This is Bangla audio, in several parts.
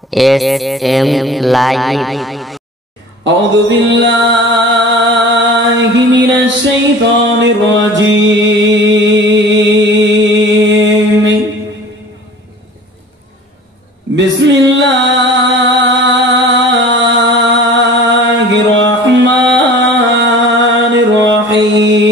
SM Live. أعوذ بالله من الشيطان الرجيم. بسم الله الرحمن الرحيم.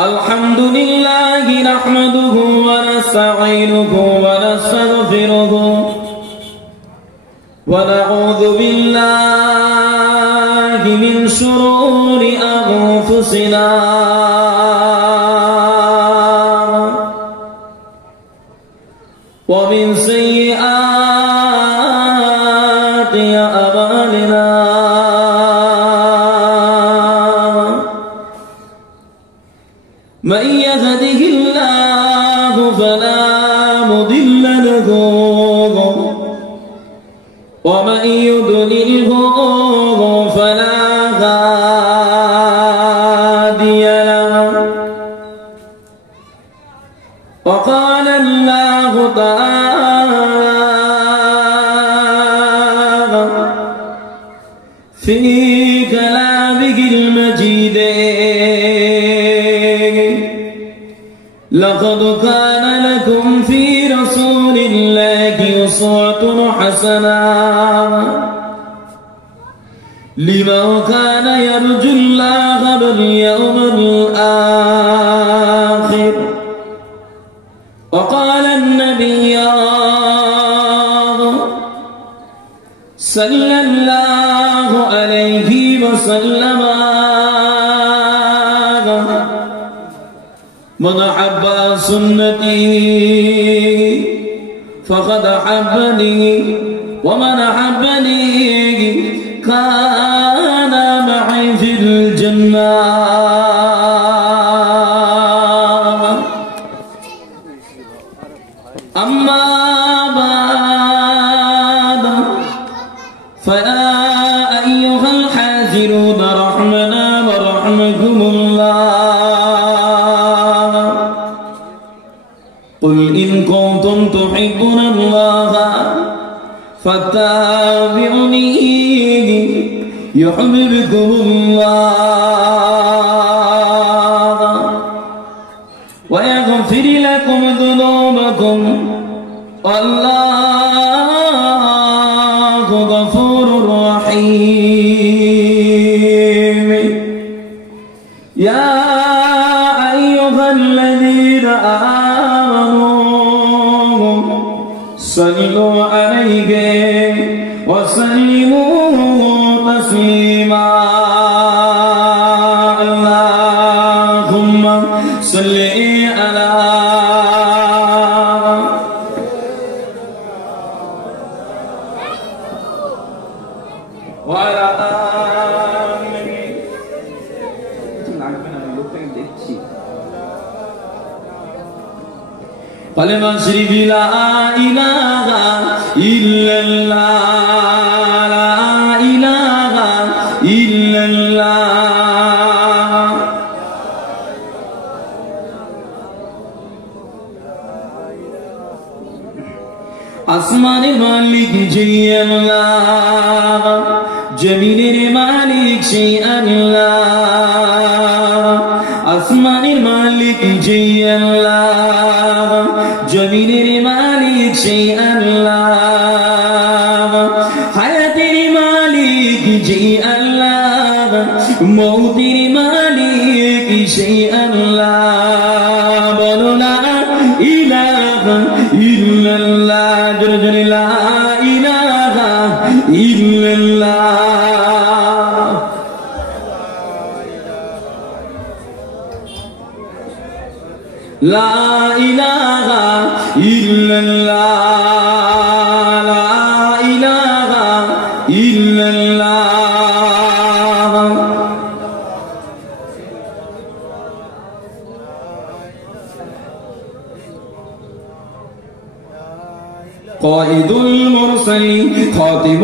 الحمد لله نحمده ونستعينه ونستغفره ونعوذ بالله من شرور أنفسنا ومن سيئات أعمالنا. من يهده الله فلا مضل له ومن يضلله فلا هادي له. وقال الله تعالى في كلامه المجيد: لقد كان لكم في رسول الله أسوة حسنة لمن كان يرجو الله واليوم الآخر. وقال النبي صلى الله عليه وسلم: من أحب سنتي فقد أحبني ومن أحبني كان معي في الجنة. أما بعد فيا أيها الحاضرون رحمنا ورحمكم الله، قل إن كنتم تحبون الله فاتبعوني يحببكم الله ويغفر لكم ذنوبكم والله غفور رحيم. يا أيها الذين آمنوا صلوا عليه وسلموا تسليما. اللهم صل على وعلى كلمة شريف لا إله إلا الله، لا إله إلا الله. আসমান মালিক যে আল্লাহ, জমিনের মালিক সেই আল্লাহ। আসমানের মালিক যে আল্লাহ, জমিনের মালিক সেই আল্লাহ। হায়াতের মালিক যে আল্লাহ, মৌতের মালিক সেই আল্লাহ। বলো লা ইলাহা ইল্লাল্লাহ, জোরে জোরে লা ইলাহা ইল্লাল্লাহ। লা ইলাহা ইল্লাল্লাহ, লা ইলাহা ইল্লাল্লাহ। قائد المرسلين خاتم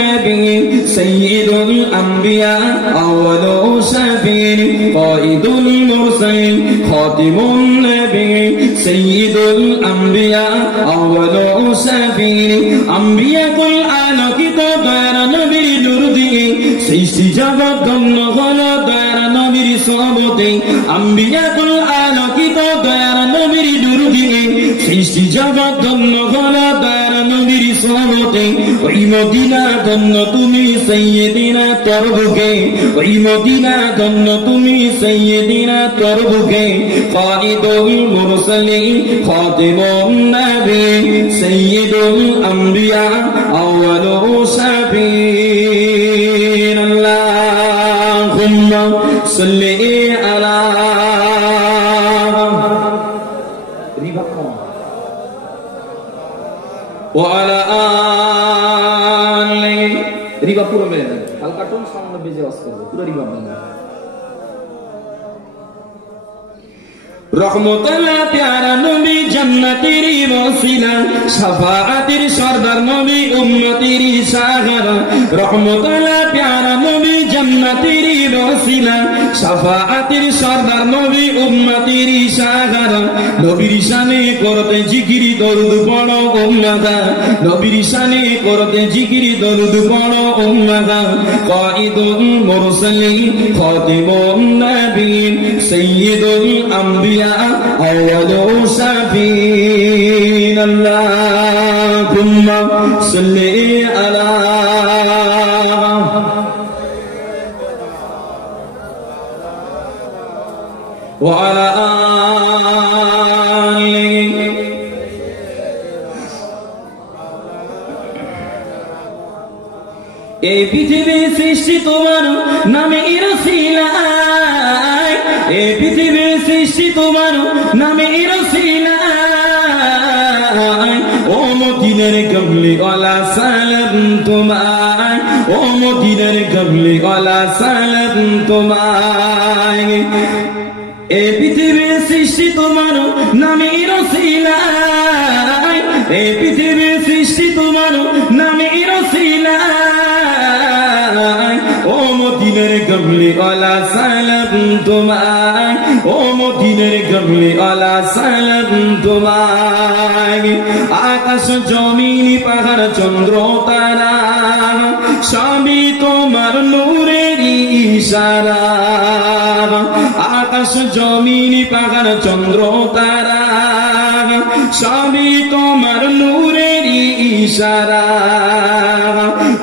النبي سيد الأنبياء أول شفيع قائد المرسلين خاتم النبي سيد الأنبياء أول شفيع أنبياء كل আলোকিত দয়ার নবীর নূর দিয়ে সৃষ্টি জগৎ ধন্য হলো দয়ার নবীর সোহবতে আম্বিয়া কুল আলোকিত দয়ার নবীর নূর দিয়ে সৃষ্টি জগৎ ধন্য হলো দয়ার নবীর সোহবতে ওই মদিনার ধন্য তুমি সাইয়্যিদিনা তরবুকে ওই মদিনার ধন্য তুমি সাইয়্যিদিনা তরবুকে খালিদুল মুরসালিন খাতিমুন নবী সাইয়্যিদুল আম্বিয়া আউয়ালু শাফিঈন আল্লাহুম্মা সাল্লি আলা ওয়া আলা আলি রিবা পুরো মেরে দেন হালকা টোন সামনে বেজে ওয়াজ করবে পুরো রিবা মেরে রহমতুল্লাহ প্যারা নবী জান্নাতের ওসিলা শাফাআতের সরদার নবী উম্মতের সাহারা রহমতুল্লাহ প্যারা নবী জান্নাতের ওসিলা শাফাআতের সরদার নবী উম্মতের সাহারা নবীর শানে করতে জিকির দরুদ পড়ো উম্মাদা নবীর শানে করতে জিকির দরুদ পড়ো উম্মাদা কাঈদুল মুরসালিন খাতিমুন নবীন সাইয়্যিদুল আম্বিয়া أول شفيع اللهم صل على وعلى آله এই পৃথিবীর সৃষ্টি তোমার নামে রসিলায় এই পৃথিবীর সৃষ্টি তোমার নামে রসিলায় ও মদিনার কমলি ওয়ালা সালাম তোমায় ও মদিনার কমলি ওয়ালা সালাম তোমায় এই পৃথিবীর সৃষ্টি তোমার নামে রসিলায় এই পৃথিবীর সৃষ্টি তোমার নামে রসিলায় ও মদিনার কমলি ওয়ালা সালাম তোমায় ও মদিনার কমলি ওয়ালা সালাম তোমায় আকাশ জমিন পাহাড় চন্দ্র তারা সবই তোমার নূরের ইশারা আকাশ জমিন পাহাড় চন্দ্র তারা সবই তোমার নূরের ইশারা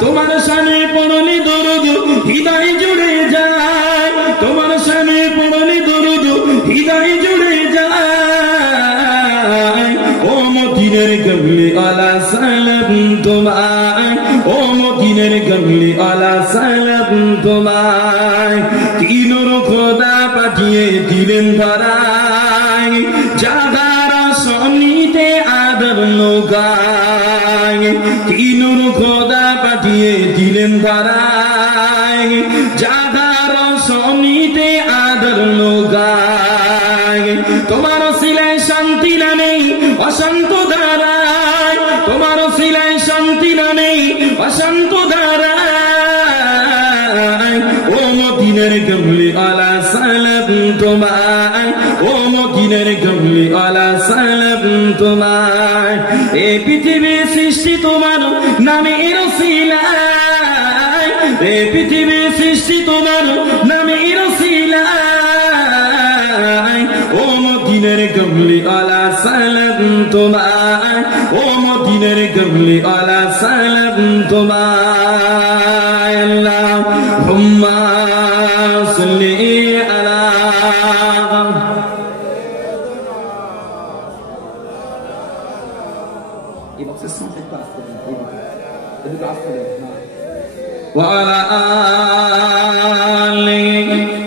তোমার শানে পড়লে দরুদ হৃদয় জুড়ে যায় তোমার শানে পড়লে দরুদ হৃদয় জুড়ে যায় ও মদিনার কমলি ওয়ালা সালাম তোমায় ও মদিনার কমলি ওয়ালা সালাম তোমায় কি নূর খোদা পাঠিয়ে দিলেন ধরায় জাগার সন্নিতে আদর লোকায় কি নূর খোদা পাঠিয়ে দিলেন ধরায় জাগার সন্নিতে আদর লোকায় তোমার সিলায় শান্তি না নেই অশান্ত ধারায় তোমার সিলায় শান্তি না নেই অশান্ত ধারায় ও মদিনার কমলি ওয়ালা সালাম তোমায় ও মদিনার কমলি ওয়ালা সালাম তোমায় এই পৃথিবীর সৃষ্টি তোমার নামে রসিলায় এই পৃথিবীর সৃষ্টি তোমার নামে রসিলায় ও মদিনার কমলি ওয়ালা সালাম তোমায় ও মদিনার কমলি ওয়ালা সালাম তোমায় আল্লাহুম্মা সাল্লি আলা وعلى آله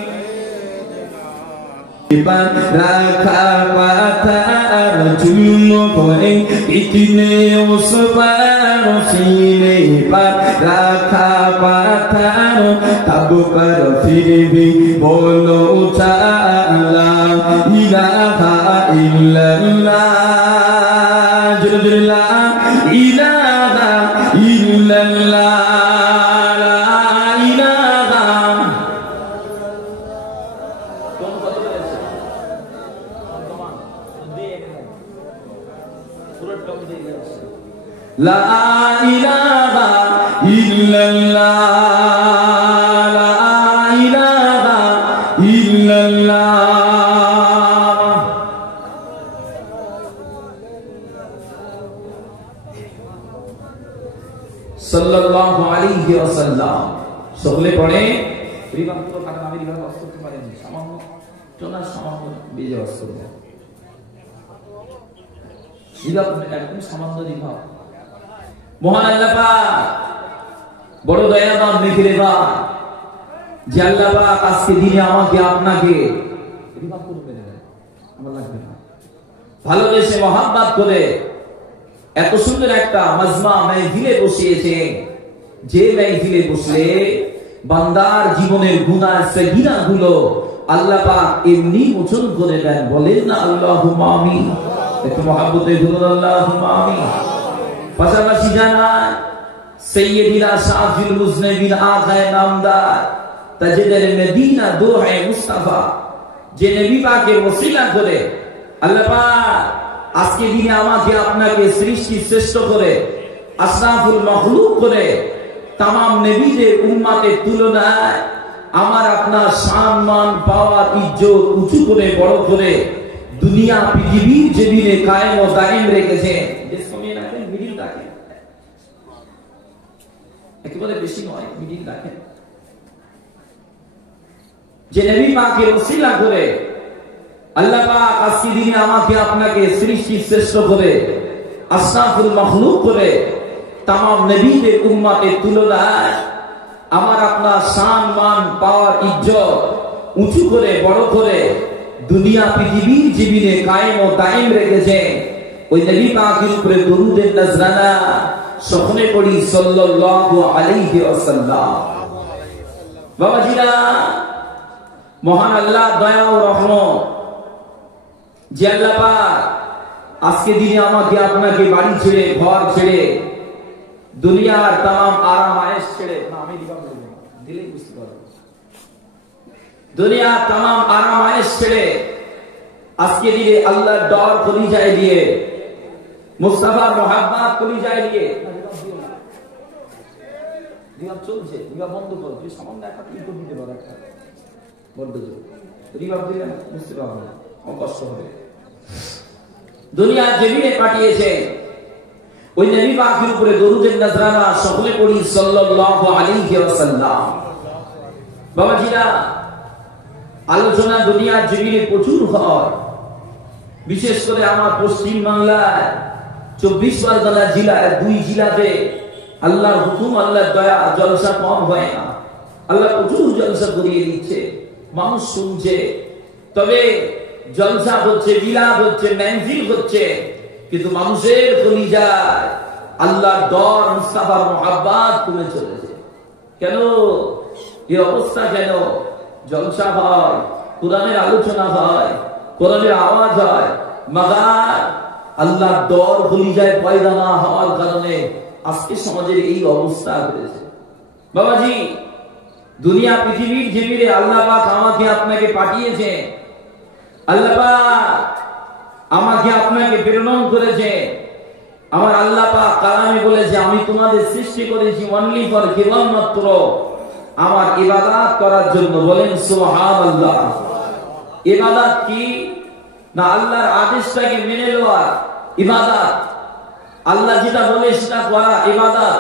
রাখা পাতার চূর্ণ করে ইতিনে ওসবার সিনে পার রাখা পাতার তাবুকার ফিরবি বলো তাআলা ইলাহা ইল্লাল্লাহ লা ইলাহা ইল্লাল্লাহ ইল্লাল্লাহ লা ইলাহা ইল্লাল্লাহ সাল্লাল্লাহু আলাইহি ওয়াসাল্লাম। সকলে পড়ে রিভাব তো কারণ আমি রিভাব অস্ত করতে পারিনি, সামান্য চোনা সামান্য বেজে অস্ত করব রিভাব একদম সামান্য রিভাব। মহান আল্লাহ পাক বড় দয়াবান মেহেরবান, যে আল্লাহ পাক আজকে দিনে আমাকে আপনাকে রিভাব করবে না, আমার লাগবে না, ভালোবেসে মহব্বত করে এত সুন্দর একটা মাজমা মাহফিলে বসিয়েছে, যে মাহফিলে বসলে বান্দার জীবনের গুনাহ সগীরাগুলো আল্লাহ পাক এমনি মোচন করে দেন। বলেন না আল্লাহুম্মা আমিন, একটু মহব্বতে বলুন আল্লাহুম্মা আমিন। পাশাপাশি জানান সাইয়্যিদিনা শাফিউল মুজনিবিন আকায়ে নামদার তাজেদার মদিনা দোহে মুস্তাফা, যে নবী পাকের ওসিলা করে আল্লাহ পাক আজকে দিনে আমাকে আপনাকে সৃষ্টি শ্রেষ্ঠ করে আশরাফুল মাখলুক করে तमाम নবীদের উম্মতের তুলনায় আমার আপনার সম্মান পাওয়ার ইজ্জত উঁচু করে বড় করে দুনিয়া পৃথিবীর জমিনে কায়েম ও দায়েম রেখেছে। সময় রাখেন মিডিল রাখেন, একেবারে বেশি নয়, মিডিল রাখেন। যে নবী পাকের ওসিলা করে আল্লাহ পাক আজকে দিনে আমাকে আপনাকে সৃষ্টি শ্রেষ্ঠ করে আশরাফুল মাখলুক করে तमाम নবীদের উম্মতের তুলনায় আমার আপনার সম্মান পাওয়ার ইজ্জত উঁচু করে বড় করে দুনিয়া পৃথিবীর জমিনে কায়েম ও দায়েম রেখেছে। ওই নবী পাকের উপরে দরুদের নজরানা সকলে পড়ি সাল্লাল্লাহু আলাইহি ওয়াসাল্লাম। বাবাজিরা, মহান আল্লাহ দয়া ও রহমত, যে আল্লাহ পাক আজকে দিনে আমাকে আপনাকে বাড়ি ছেড়ে ঘর ছেড়ে দুনিয়ার तमाम আরাম আয়েশ ছেড়ে, না আমি রিভাব বলবো না, দিলে বুঝতে পারবে, দুনিয়ার तमाम আরাম আয়েশ ছেড়ে আজকে দিনে আল্লাহর ডর কলিজায় দিয়ে মুস্তাফার মুহাব্বত কলিজায় দিয়ে রিভাব চলছে, রিভাব বন্ধ করো, তুই সামান্য একটা ইনপুট দিতে পারো, একটা বন্ধ করো, রিভাব দিলে বুঝতে পারবে না, কষ্ট হবে। দুনিয়ার জমিনে পাঠিয়েছে ওই নবী পাকের উপরে দরুদের নজরানা সকলে পড়ি সাল্লাল্লাহু আলাইহি ওয়াসাল্লাম। বাবাজিরা, আলোচনা দুনিয়ার জমিনে প্রচুর হয়, বিশেষ করে আমার পশ্চিম বাংলায় 24 পরগনা জেলায় 2 জেলাতে আল্লাহর হুকুম আল্লাহর দয়া জলসা কম হয় না, আল্লাহ প্রচুর জলসা করিয়ে দিচ্ছে, মানুষ শুনছে, তবে জলসা হচ্ছে, বিলাপ হচ্ছে, মাহফিল হচ্ছে, কিন্তু মানুষের কলিজায় আল্লাহর ডর মুস্তাফার মুহাব্বত কমে চলেছে। কেন এই অবস্থা? কেন? জলসা হয়, কোরআনের আলোচনা হয়, কোরআনের আওয়াজ হয়, মাগার আল্লাহর ডর কলিজায় পয়দা না হওয়ার কারণে আজকে সমাজের এই অবস্থা হয়েছে। বাবাজি, দুনিয়া পৃথিবীর জমিনে আল্লাহ পাক আমাকে আপনাকে পাঠিয়েছে, আল্লাহ পাক আমাকে আপনাকে প্রেরণ করেছে। আমার আল্লাহ পাক কালামে বলেছে, আমি তোমাদের সৃষ্টি করেছি অনলি ফর কেবলমাত্র আমার ইবাদত করার জন্য। বলেন সুবহানাল্লাহ। ইবাদত কি? না আল্লাহর আদেশটাকে মেনে নেওয়া ইবাদত, আল্লাহ যেটা বলে সেটা করা ইবাদত,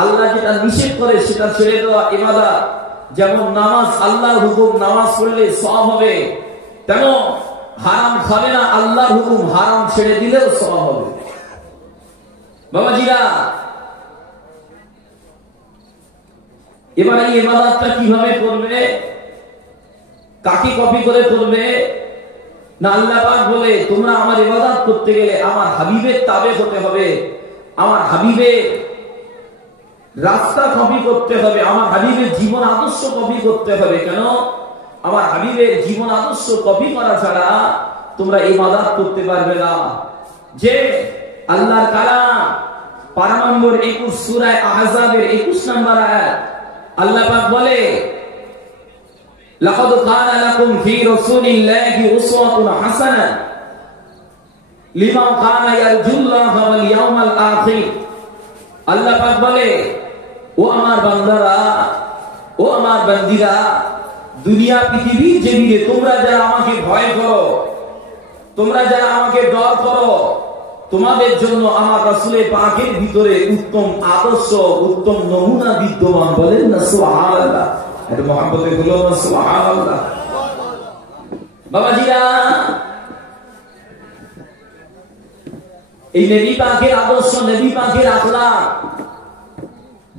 আল্লাহ যেটা নিষেধ করে সেটা ছেড়ে দেওয়া ইবাদত। যেমন নামাজ আল্লাহর হুকুম, নামাজ পড়লে সওয়াব হবে, তেমন হারাম খাবে না, আল্লাহর হুকুম, হারাম ছেড়ে দিলেও সওয়াব হবে। বাবাজিরা, এবার এই ইবাদতটা কিভাবে করবে, কাকে কপি করে করবে? না আল্লাহ পাক বলে, তোমরা আমার ইবাদত করতে গেলে আমার হাবিবের তাবে হতে হবে, আমার হাবিবের রাস্তা কপি করতে হবে, আমার হাবিবের জীবন আদর্শ কপি করতে হবে। কেন? আমার হাবিবের জীবন আদর্শ কপি করা ছাড়া তোমরা ইবাদত করতে পারবে না। যে আল্লাহর কালাম পারা নম্বর 21 সূরা আহজাবের 21 নম্বর আয়াত, আল্লাহ পাক বলে, লাকাদ কানা লাকুম ফি রাসূলিল্লাহি উসওয়াতুন হাসানাহ লিমান কানা ইয়ারজুল্লাহ ওয়াল ইয়াউমাল আখির। আল্লাহ পাক বলে, ও আমার বান্দারা, ও আমার বান্দিরা, দুনিয়া পৃথিবীর জমিনে তোমরা যারা আমাকে ভয় করো, তোমরা যারা আমাকে ডর করো, তোমাদের জন্য আমার রাসূলের পাকের ভিতরে উত্তম আদর্শ, উত্তম নমুনা বিদ্যমান। বলেন না সুবহানাল্লাহ। এটা মুহাম্মদে বলো না সুবহানাল্লাহ। বাবাজিরা, এই নবী পাকের আদর্শ, নবী পাকের আখলাক,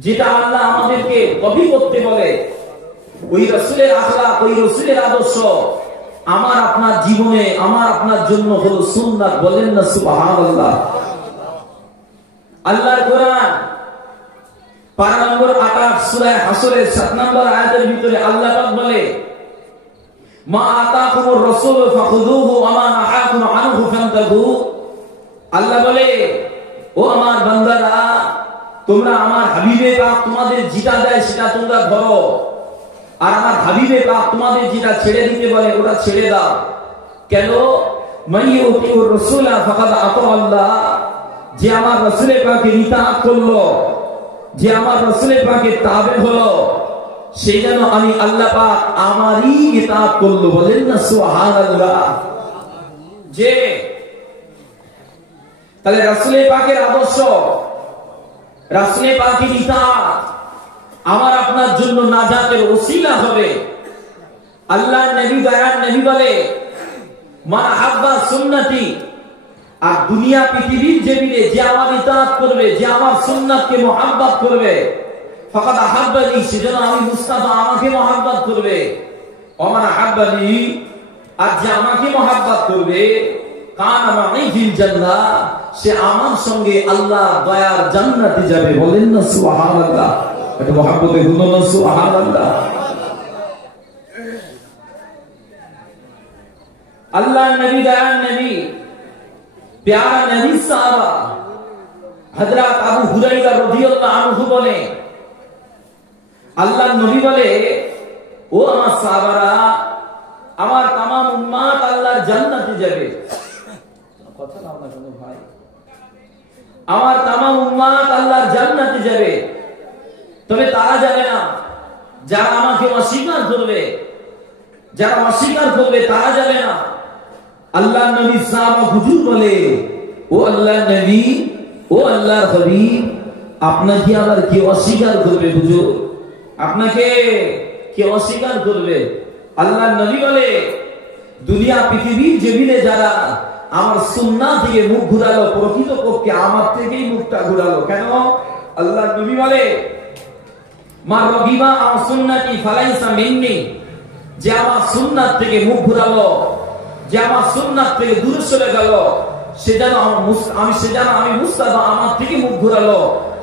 যেটা আল্লাহ আমাদেরকে কপি করতে বলে, ওই রাসূলের আখলাক, ওই রাসূলের আদর্শ আমার আপনার জীবনে, আমার আপনার জন্য হলো সুন্নাত। বলেন না সুবহানাল্লাহ। আল্লাহর কোরআন পারা নম্বর 28 সূরা হাসরের 7 নম্বর আয়াতের ভিতরে আল্লাহ পাক বলে, মা আতাকুমুর রাসূল ফাখুযুহু ওয়া মা নাহাকুম আনহু ফান্তাহু। আল্লাহ বলে, ও আমার বান্দারা, তোমরা আমার হাবিবে পাক তোমাদের যেটা দেয় সেটা তোমরা ধরো, আর আমার হাবিবে পাক তোমাদের যেটা ছেড়ে দিতে বলে ওটা ছেড়ে দাও। কেন? মাইয়ুতিউর রাসূলা ফাকাদ আতা আল্লাহ। যে আমার রাসূলের পাকের ইতাআত করলো, যে আমার রাসূলের পাকের তাবে হলো, সেই যেন আমি আল্লাহ পাক আমারই ইতাআত করলো। বলেন না সুবহানাল্লাহ। যে তাহলে রাসূলের পাকের আদর্শ, রাসূলের পাকের ইতাআত আমার আপনার জন্য নাজাতের ওসিলা হবে। আল্লাহ নবী দয়ার নবী বলে, মান হাব্বা সুন্নতি। আর দুনিয়া পৃথিবীর জমিনে যে আমার ইতাআত করবে, যে আমার সুন্নাতকে মুহাব্বত করবে, ফাকাদ আহাব্বানি, সেজন্য আমি মুস্তাফা আমাকে মুহাব্বত করবে। ওমান আহাব্বানি, আর যে আমাকে মুহাব্বত করবে, কানা মা'i ফিল জান্নাহ, সে আমার সঙ্গে আল্লাহ দয়ার জান্নাতে যাবে। বলেন না সুবহানাল্লাহ। এটা মুহাব্বতে বলুন না সুবহানাল্লাহ। আল্লাহ নবী দয়ার নবী, প্যারা নবী সাহাবা হযরত আবু হুরায়রা রাদিয়াল্লাহু আনহু বলে, আল্লাহ নবী বলে, ও আমার সাহাবারা, আমার तमाम উম্মত আল্লাহর জান্নাতে যাবে। কথা নাও না কোনো ভাই। আমার तमाम উম্মত আল্লাহর জান্নাতে যাবে, তবে তারা যাবে না যারা আমাকে অস্বীকার করবে। যারা অস্বীকার করবে তারা যাবে না। আল্লাহ নবী সাহাবা হুজুর বলে, ও আল্লাহ নবী, ও আল্লাহর হাবিব, আপনাকে আবার কে অস্বীকার করবে হুজুর? আপনাকে কে অস্বীকার করবে? আল্লাহ নবী বলে, দুনিয়া পৃথিবীর জমিনে যারা আমার সুন্নাহ থেকে মুখ ঘুরালো, প্রকৃতপক্ষে আমার থেকেই মুখটা ঘুরালো। কেন? আল্লাহ নবী বলে, মা রাগিবা আন সুন্নতি ফালাইসা মিন্নি। যে আমার সুন্নাত থেকে মুখ ঘুরালো, যে আমার সুন্নাত থেকে দূরে সরে গেল, সে যেন আমি মুস্তাফা আমার থেকে মুখ ঘুরালো,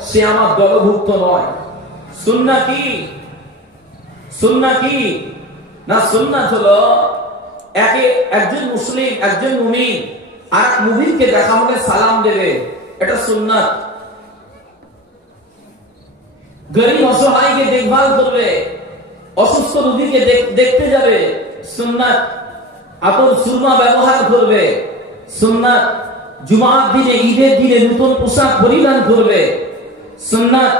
সে আমার দলভুক্ত নয়। সুন্নাহ কি? সুন্নাহ কি? না, সুন্নাত হলো একজন মুসলিম, একজন মুমিন আর মুমিনকে দেখা হলে সালাম দেবে, এটা সুন্নাত। গরিব অসহায়কে দেখভাল করবে, অসুস্থ রোগীকে দেখতে যাবে, সুন্নাত। আতর সুরমা ব্যবহার করবে, সুন্নাত। জুমার দিনে, ঈদের দিনে নতুন পোশাক পরিধান করবে, সুন্নাত।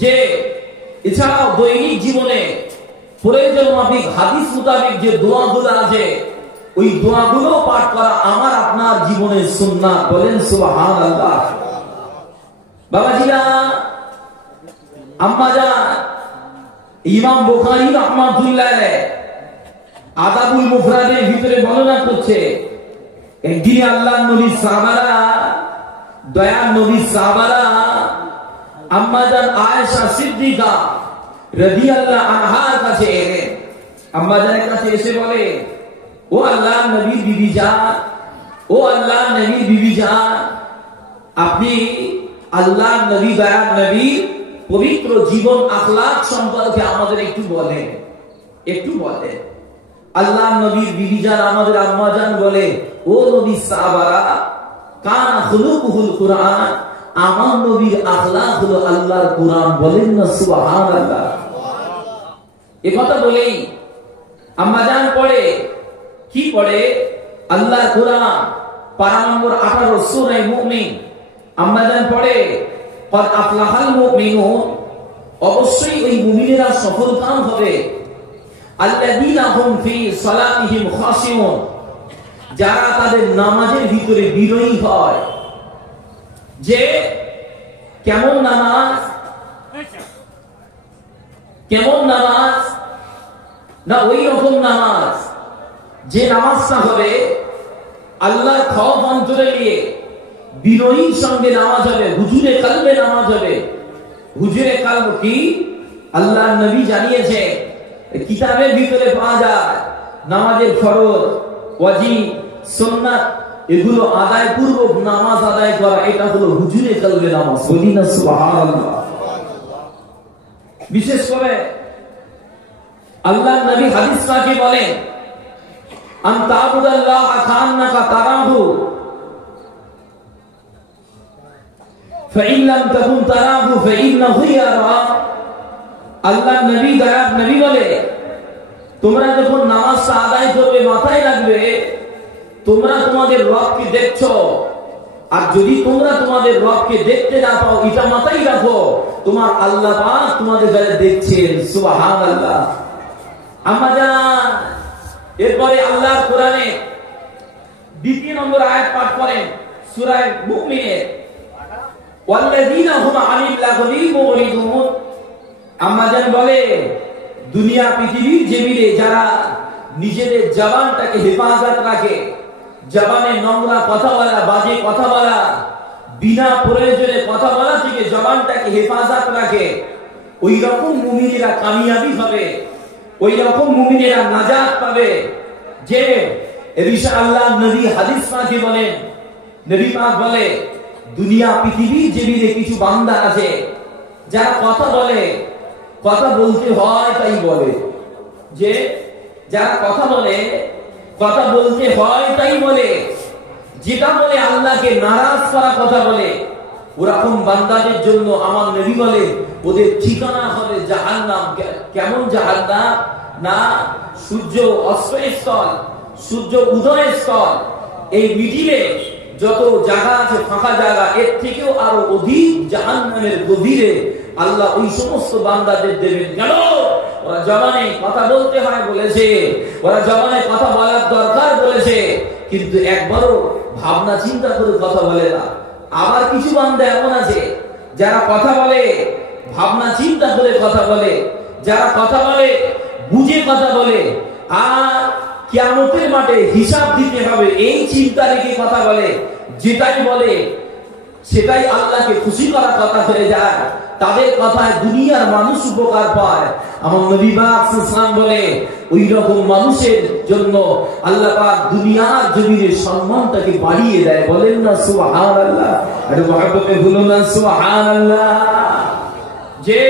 যে এছাড়াও দৈনিক জীবনে প্রয়োজন মাফিক হাদিস মোতাবেক যে দোয়াগুলো আছে, ওই দোয়াগুলো পাঠ করা আমার আপনার জীবনে সুন্নাত। বলেন সুবহানাল্লাহ। বাবাজিরা, আম্মাজান ইমাম বুখারী রাহমাতুল্লাহ আলাইহি আদাবুল মুফরাদের ভিতরে বর্ণনা করছে, একদিন আল্লাহর নবী সাহাবারা, দয়ার নবী সাহাবারা আম্মাজান আয়েশা সিদ্দিকা রাদিয়াল্লাহু আনহার কাছে এলেন। আম্মাজানের কাছে এসে বলে, ও আল্লাহর নবী বিবি জান, ও আল্লাহর নবী বিবি জান, আপনি আল্লাহর নবী দয়ার নবী পবিত্র জীবন আখলাক সম্পর্কে আমাদের একটু বলেন, একটু বলেন। আল্লাহর নবীর বিবি জান আমাদের আম্মা জান বলে, ও নবী সাহাবারা, কানা খুলুকুল কুরআন, আমার নবীর আখলাক হলো আল্লাহর কুরআন। বলেন না সুবহানাল্লাহ। এই কথা বলেই আম্মা জান পড়ে, কি পড়ে? আল্লাহর কুরআন পারা নম্বর 18 সূরা মুমিন। আম্মা জান পড়ে, কদ আফলাহাল মুমিনুন, অবশ্যই ওই মুমিনেরা সফলকাম হবে। আল্লাযীনা হুম ফি সালাতিহিম খাশিউন, যারা তাদের নামাজের ভিতরে বিনয়ী হয়। যে কেমন নামাজ, কেমন নামাজ না ওই রকম নামাজ যে নামাজটা হবে আল্লাহর খওফ অন্তরে নিয়ে বিনয়ীর সঙ্গে নামাজ হবে, হুজুরে কলবে নামাজ হবে। হুজুরে কলব কি আল্লাহর নবী জানিয়েছে, কিতাবের ভিতরে পাওয়া যায় নামাজের ফরজ, ওয়াজিব, সুন্নাত এগুলো আদায় পূর্বক নামাজ আদায় করা, এটা হলো হুজুরে কলবে নামাজ। বলি না সুবহানাল্লাহ। বিশেষ করে আল্লাহর নবী হাদিস পাকে বলেন, আন তা'বুদাল্লাহ কান্নাকা তারাহু ফাইন লাম তাকুন তারাহু ফাইন্নাহু ইয়ারাক। আল্লাহর নবী দয়ার নবী বলে, তোমরা যখন নামাজটা আদায় করবে মাথায় রাখবে তোমরা তোমাদের রবকে দেখছো, আর যদি তোমরা তোমাদের রবকে দেখতে না পাও এটা মাথায় রাখো, তোমার আল্লাহ পাক তোমাদের যারা দেখছেন। সুবহানাল্লাহ। আমাজান এরপরে আল্লাহর কোরআনে 2 নম্বর আয়াত পাঠ করেন সূরা মুমিনের, ওয়াল্লাযীনা হুম আনিল লাগবি মুরিদুন। আমাজান বলে, দুনিয়া পৃথিবীর জমিনে যারা নিজেদের জবানটাকে হেফাজত রাখে, জবানে নোংরা কথা বলা, বাজে কথা বলা, বিনা প্রয়োজনে কথা বলা থেকে জবানটাকে হেফাজত রাখে, ওই রকম মুমিনেরা কামিয়াবি হবে, ওই রকম মুমিনেরা নাজাত পাবে। যে ইনশাআল্লাহ নবী হাদিস পাকে বলেন, নবী পাক বলে, দুনিয়া পৃথিবীর জমিনে কিছু বান্দা আছে যারা কথা বলে, কথা বলতে হয় তাই বলে। যে যারা কথা বলে, কথা বলতে হয় তাই বলে, যেটা বলে আল্লাহকে নারাজ করা কথা বলে, ওরকম বান্দাদের জন্য আমার নবী বলে ওদের ঠিকানা হবে জাহান্নাম। কেমন জাহান্নাম না সূর্য অস্তস্থল, সূর্য উদয়স্থল, এই মিডিলে যত জায়গা আছে ফাঁকা জায়গা, এর থেকেও আরো অধিক জাহান্নামের গভীরে আল্লাহ ওই সমস্ত বান্দাদের দেবেন। কেন? ওরা জবানে কথা বলতে হয় বলেছে, ওরা জবানে কথা বলার দরকার বলেছে, কিন্তু একবারও ভাবনা চিন্তা করে কথা বলে না। আবার কিছু বান্দা এমন আছে যারা কথা বলে ভাবনা চিন্তা করে কথা বলে, যারা কথা বলে বুঝে কথা বলে, আর কিয়ামতের মাঠে হিসাব দিতে হবে এই চিন্তা রেখে কথা বলে, যেটাই বলে সেটাই আল্লাহকে খুশি করার কথা হয়ে যায়, তাদের কথায় দুনিয়ার মানুষ উপকার পায়। আমার নবী পাক সাল্লাল্লাহু আলাইহি ওয়াসাল্লাম বলে, ওই রকম মানুষের জন্য আল্লাহ পাক দুনিয়ার জমিনে সম্মানটাকে বাড়িয়ে দেয়। বলেন না সুবহানাল্লাহ। আরে মহব্বতে বলুন না সুবহানাল্লাহ। যে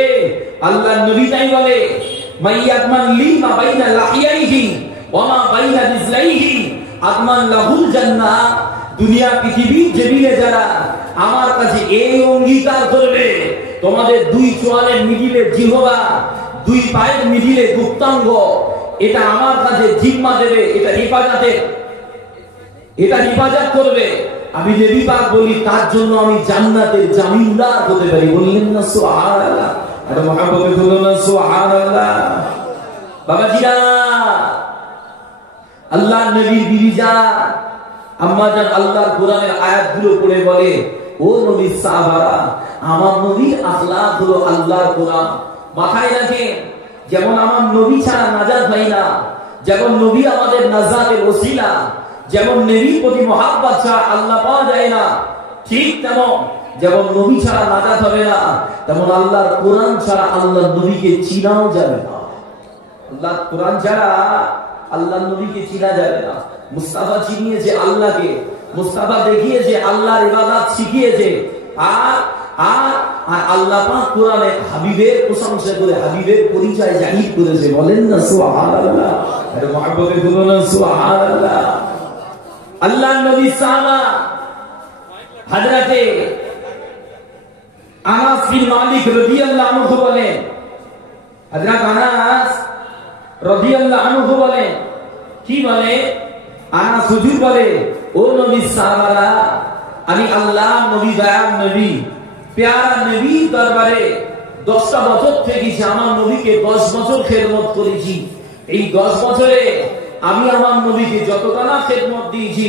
আল্লাহর নবী তাই বলে, মাইয়াতমান লিমা বাইনা লাহিয়াইহি ওয়া মা বাইনা রিজলাইহি আতমান লাহুল জান্নাহ। দুনিয়া পৃথিবীর জমিনে যারা আমার কাছে এই অঙ্গীকার করবে, তোমাদের দুই চোয়ালের মিডিলে জিহ্বা, দুই পায়ের মিডিলে গুপ্তাঙ্গ, এটা আমার কাছে জিম্মা দেবে, এটা হেফাজতের, এটা হেফাজত করবে, আমি নবী পাক বলি তার জন্য আমি জান্নাতের জামিনদার হতে পারি। বললেন না সুবহানাল্লাহ। আর মহব্বতে বলুন না সুবহানাল্লাহ। বাবাজিরা, আল্লাহর নবীর বিবিজা আম্মা জান আল্লাহর কোরআনের আয়াতগুলো পড়ে বলে, ও নবীর সাহাবারা, আমার নবীর আখলাক হলো আল্লাহর কোরআন। মাথায় রাখেন, যেমন আমার নবী ছাড়া নাজাত হয় না, যেমন নবী আমাদের নাজাতের ওসিলা, যেমন নবীর প্রতি মহাব্বত ছাড়া আল্লাহ পাওয়া যায় না, ঠিক তেমন যেমন নবী ছাড়া নাজাত হবে না, তেমন আল্লাহর কোরআন ছাড়া আল্লাহর নবীকে চিনাও যাবে না। আল্লাহর কোরআন ছাড়া আল্লাহর নবীকে চিনা যাবে না। মুস্তাফা চিনিয়েছে আল্লাহকে, মুস্তাফা দেখিয়েছে আল্লাহর ইবাদত শিখিয়েছে, আর আল্লাহ পাক কোরআনে হাবিবের প্রশংসা করে হাবিবের পরিচয় জাহির করেছে। বলেন না সুবহানাল্লাহ। আরে মহব্বতে বলুন না সুবহানাল্লাহ। আল্লাহর নবী সাহাবা হযরতে আনাস বিন মালিক রাদিয়াল্লাহু আনহু বলেন, হযরত আনাস রাদিয়াল্লাহু আনহু বলেন, কি বলে? আনাস হুজুর বলে, ও নবী সাহাবারা, আমি আল্লাহ নবী দয়ার নবী প্যারা নবীর দরবারে 10টা বছর থেকেছি, আমার নবীকে 10 বছর খেদমত করেছি। এই 10 বছরে আমি আমার নবীকে যতটা না খেদমত দিয়েছি,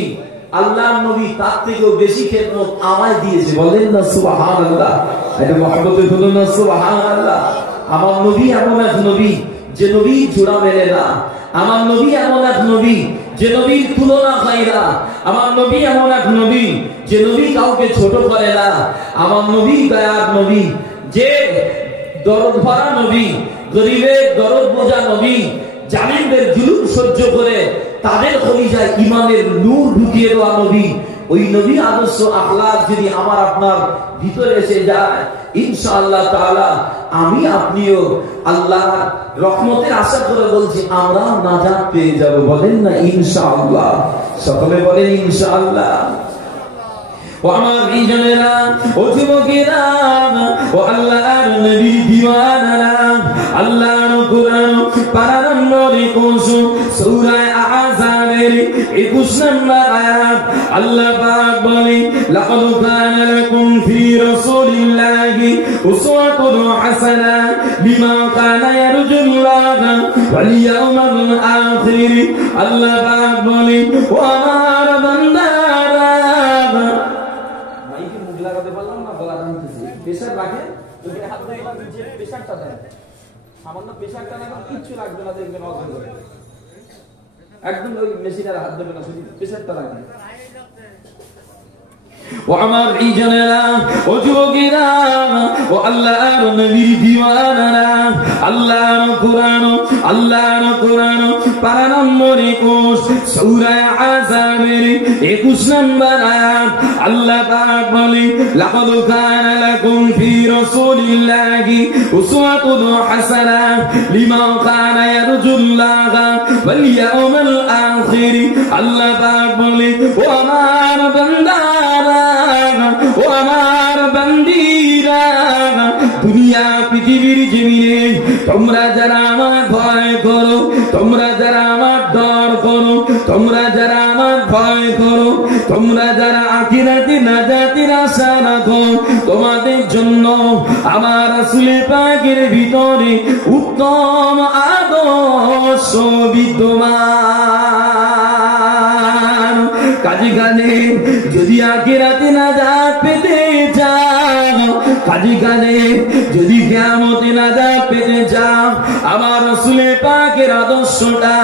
আল্লাহর নবী তার থেকেও বেশি খেদমত আমায় দিয়েছে। বলেন না সুবহানাল্লাহ। এটা মহব্বতে বলুন না সুবহানাল্লাহ। আমার নবী এমন এক নবী যে নবী জোড়া মেলে না। আমার নবী এমন এক নবী যে নবীর তুলনা হয় না। আমার নবী এমন এক নবী যে নবী কাউকে ছোট করে না। আমার নবী দয়ার নবী, যে দরদ ভরা নবী, গরিবের দরদ বোঝা নবী, জালিমদের জুলুম সহ্য করে তাদের কলিজায় ঈমানের নূর ঢুকিয়ে দেওয়া নবী। ওই নবীর আদর্শ আখলাক যদি আমার আপনার ভিতরে এসে যায়, ইনশাআল্লাহ তাআলা আমি আপনিও আল্লাহর রহমতের আশা করে বলছি আমরা নাজাত পেয়ে যাব। বলেন না ইনশাআল্লাহ। সকলে বলেন ইনশাআল্লাহ। ও আমার ভাইজানেরা, ও যুবকেরা, ও আল্লাহর নবী দিওয়ানারা, আল্লাহর কোরআন পারা নম্বর 21 সূরা আহজাবের 21 নম্বর আয়াত আল্লাহ পাক বলে, লাকাদ কানা লাকুম ফি রাসূলিল্লাহি উসওয়াতুন হাসানাহ লিমান কানা ইয়ারজুল্লাহ ওয়াল ইয়াওমাল আখির। আল্লাহ পাক বলে, ও আমার বান্দারা, মাইকে মুখ লাগাতে পারলাম না, গলা টানতেছি, প্রেসার রাখে, যদি হাত দিয়ে যে প্রেসারটা দেন, সামান্য প্রেসারটা লাগান, কিচ্ছু লাগবে না, দেখবেন অজ্ঞান হয়ে যাবে। একদম ওই মেশিনের হাত দেবে না, শুধু প্রেসারটা রাখবেন। ও আমার ভাইজানেরা, ও যুবকেরা, ও আল্লাহর নবীর দিওয়ানারা, আল্লাহর কোরআন পারা নম্বর 21 সূরা আহজাবের 21 নম্বর আয়াত আল্লাহ পাক বলে, লাকাদ কানা লাকুম ফি রাসূলিল্লাহি উসওয়াতুন হাসানাহ লিমান কানা ইয়ারজুল্লাহ ওয়াল ইয়াওমাল আখির। আল্লাহ পাক বলে, ও আমার বান্দারা, ও আমার বান্দীরা, দুনিয়া পৃথিবীর জমিনে তোমরা যারা আমার ভয় করো, তোমরা যারা আমার ডর করো, তোমরা যারা আমার ভয় করো, তোমরা যারা আখিরাতে নাজাতের আশা রাখো, তোমাদের জন্য আমার রাসূল পাকের ভিতরে উত্তম আদর্শ বিদ্যমান। কাজে কাজে যদি আখিরাতে নাজাত পেতে চাও, কাজে কাজে যদি কিয়ামতে নাজাত পেতে চাও, আমার রাসূল পাকের আদর্শটা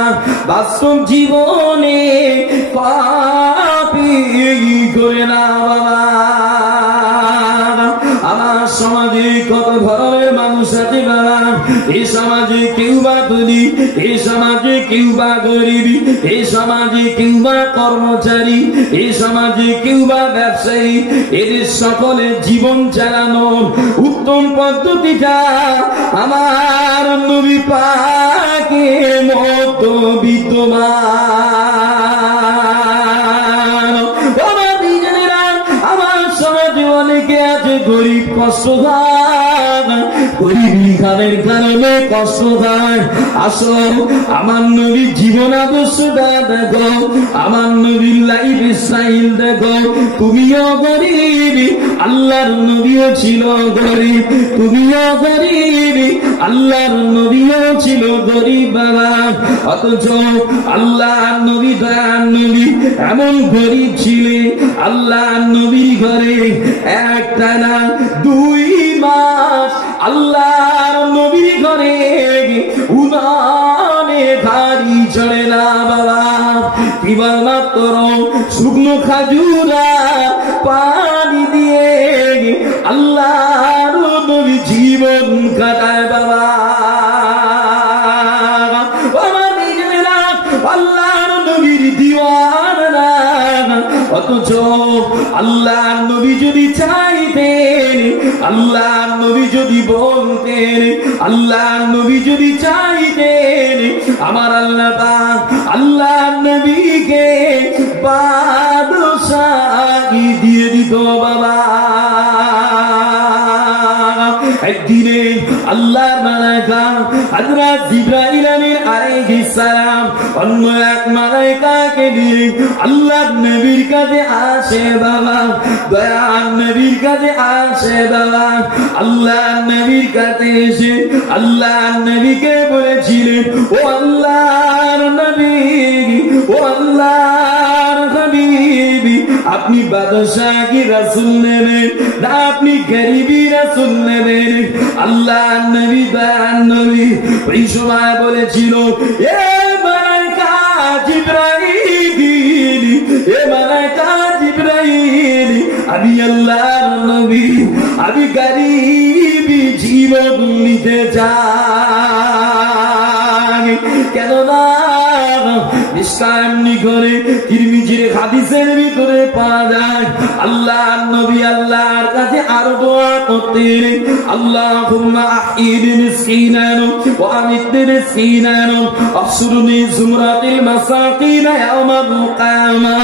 বাস্তব জীবনে কপি করে না বাবা। আমার সমাজে কত ধরনের মানুষ আছে বাবা। এই সমাজে কেউ বা ধনী, এই সমাজে কেউ বা গরিব, এই সমাজে কেউ বা কর্মচারী, এই সমাজে কেউ বা ব্যবসায়ী। এদের সকলের জীবন চালানোর উত্তম পদ্ধতিটা আমার নবী পাকের মতো বিদ্যমান। আমার সমাজে অনেকে আছে গরিব, কষ্ট হয়, গরিব লিখানের কারণে কষ্ট হয়। আসো আমার নবীর জীবন আদর্শটা দেখো, আমার নবীর লাইফ স্টাইল দেখো। তুমিও গরিব, আল্লাহর নবীও ছিল গরিব। তুমিও গরিব, আল্লাহর নবীও ছিল গরিব বাবা। অথচ আল্লাহর নবী দয়ার নবী এমন গরিব ছিলেন, আল্লাহর নবীর ঘরে একটা না 2 মাস আল্লাহর নবীর ঘরে উনানে ভারী চড়ে না বাবা। কেবল মাত্র শুকনো খাজুরা পানি দিয়ে আল্লাহর নবী জীবন কাটায় বাবা। আল্লাহর নবীর দিওয়ানা। অথচ আল্লাহর নবী যদি চাইতেন, আল্লাহর নবী যদি বলতেন, আল্লাহর নবী যদি চাইতেন, আমার আল্লাহ পাক আল্লাহর নবীকে বাদশাহী দিয়ে দিত বাবা। একদিনে আল্লাহর মালায়েকা হযরত জিবরাইল আমিন আলাইহিস সালাম অন্য এক মালায়েকাকে দিয়ে আল্লাহর নবীর কাছে আসে বাবা, দয়ার নবীর কাছে আসে বাবা। আল্লাহর নবীর কাছে এসে আল্লাহর নবীকে বলেছিলেন, ও আল্লাহর নবী, ও আল্লাহর হাবিবি, আপনি বাদশাহ কি রাসূল নেবেন না আপনি গরীবি রাসূল নেবেন? আল্লাহর নবী দয়ার নবী ওই সময় বলেছিল, এ মালায়েকা জিবরাইল, এ মালায়েকা জিবরাইল, আমি আল্লাহর নবী, আমি গরীবি জীবন নিতে চাই। কেননা নিষ্কামনি করে তিরমিজির হাদিসের ভিতরে পাওয়া যায় আল্লাহর নবী আল্লাহর কাছে আরো দোয়া করতেন, আল্লাহুম্মা আহইনি মিসকিনান ওয়া আমিতনি মিসকিনান আহশুরনি জুমরাতিল মাসাকিন ইয়াউমাল কিয়ামা।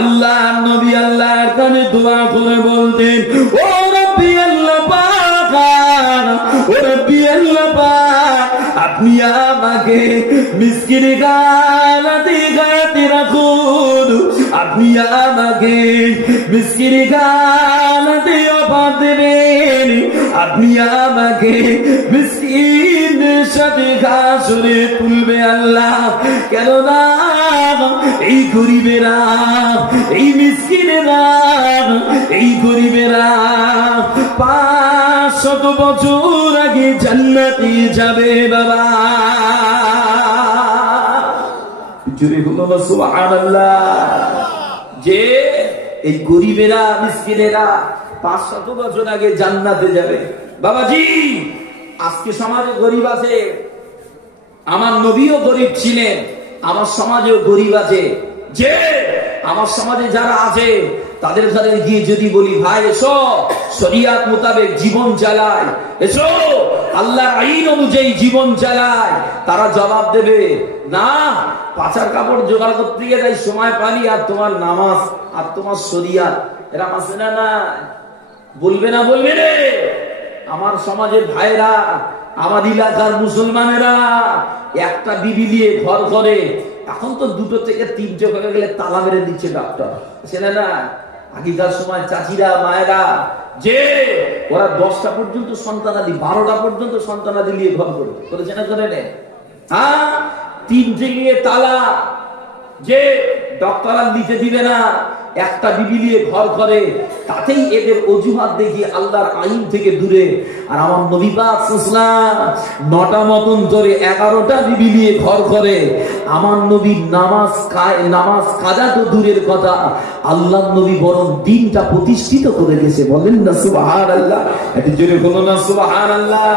আল্লাহর নবী আল্লাহর কাছে দোয়া করে বলতেন, ও রব্বি আল্লাহ পাক, ও রব্বি আল্লাহ পাক, আপনি আমাকে মিসকিন গালাতে গাতে রাখুন, আপনি আমাকে মিসকিন গালাতে অফার দেবেন, আপনি আমাকে মিসকিনের সাথে ঘাসরে তুলবে আল্লাহ। কেননা এই গরিবেরা, এই মিসকিনেরা, এই গরিবেরা 500 বছর আগে জান্নাতে যাবে বাবা। জুড়ে বলো না সুবহানাল্লাহ। যে এই গরিবেরা মিসকিনেরা 500 বছর আগে জান্নাতে যাবে। বাবাজি আজকে সমাজে গরিব আছে, আমার নবীও গরিব ছিলেন, আমার সমাজেও গরিব আছে। যে আমার সমাজে যারা আছে তাদের ঘরে গিয়ে যদি বলি, ভাই এসো শরিয়াত মোতাবেক জীবন চালায়, এসো আল্লাহর আইন অনুযায়ী জীবন চালায়, তারা জবাব দেবে না, পাচার কাপড় জোগাড় করতে গিয়ে তাই সময় পালি, আর তোমার নামাজ আর তোমার শরিয়াত এরা আছে না? না বলবে না? বলবে রে। আমার সমাজের ভাইরা, আমার এলাকার মুসলমানেরা একটা বিবি নিয়ে ঘর করে, এখন তো 2 থেকে 3 হয়ে গেলে তালা মেরে দিচ্ছে ডাক্তার, সেটা না? আগেকার সময় চাচিরা মায়েরা যে ওরা 10টা পর্যন্ত সন্তানাদি, 12টা পর্যন্ত সন্তানাদি নিয়ে ঘর করেছে না? করে নেয়। হ্যাঁ, 3টে নিয়ে তালা, যে ডক্টর আর দিতে দিবে না, একটা বিবি নিয়ে ঘর করে, তাতেই এদের অজুহাত দেখি আল্লাহর আইন থেকে দূরে। আর আমার নবী পাক সাল্লাল্লাহু আলাইহি ওয়াসাল্লাম 9টা মতন ধরে 11টা বিবি নিয়ে ঘর করে। আমার নবী নামাজ কাজা তো দূরের কথা, আল্লাহর নবী বরং দিনটা প্রতিষ্ঠিত করে গেছে। বলেন না সুবহানাল্লাহ? একটু জোরে বলুন না সুবহানাল্লাহ।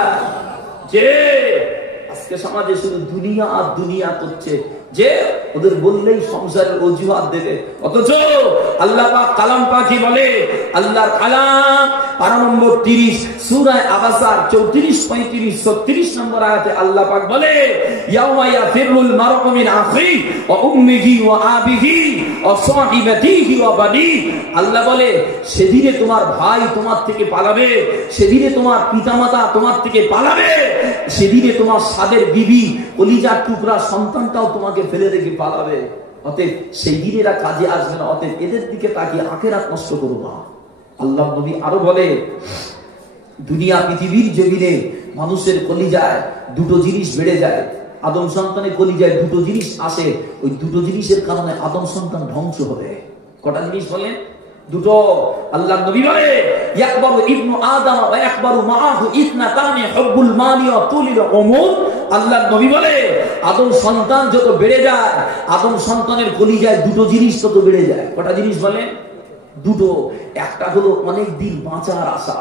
যে আজকে সমাজে শুধু দুনিয়া আর দুনিয়া করছে, যে ওদের বললেই সংসারের অজুহাত দেবে। অথচ আল্লাহ পাক কালাম পাখি বলে, আল্লাহর কালাম পারা নম্বর 30 সূরা আবাসার 34, 35, 36 নম্বর আয়াতে আল্লাহ পাক বলে, ইয়াউমা ইয়াফিরুল মারউ মিন আখি ওয়া উম্মিহি ওয়া আবিহি ওয়া সাহিবাতিহি ওয়া বানি। আল্লাহ বলে সেদিনে তোমার ভাই তোমার থেকে পালাবে, সেদিনে তোমার পিতামাতা তোমার থেকে পালাবে, সেদিনে তোমার সাদের বিবি কলিজার টুকরা সন্তানটাও তোমাকে ফেলে রেখে পালাবে। অতএব সেই দিনেরা কাজে আসবে না, অতএব এদের দিকে তাকিয়ে আখিরাত নষ্ট করো না। আল্লাহ নবী আরো বলে, দুনিয়া পৃথিবীর জমিনে মানুষের কলিজায় 2টো জিনিস বেড়ে যায়, আদম সন্তানের কলিজায় 2টো জিনিস আসে, ওই 2টো জিনিসের কারণে আদম সন্তান ধ্বংস হবে। কটা জিনিস বলেন? 2টো। আল্লাহ নবী বলে, ইয়াকবারু ইবনু আদম ওয়া ইয়াকবারু মাআহু ইতনাতানি হুব্বুল মালি ওয়া তুলিল উমর। আল্লাহ নবী বলে আদম সন্তান যত বেড়ে যায়, আদম সন্তানের কলিজায় 2টো জিনিস তত বেড়ে যায়। কটা জিনিস বলেন? 2টো। একটা হলো অনেক দিন বাঁচার আশা,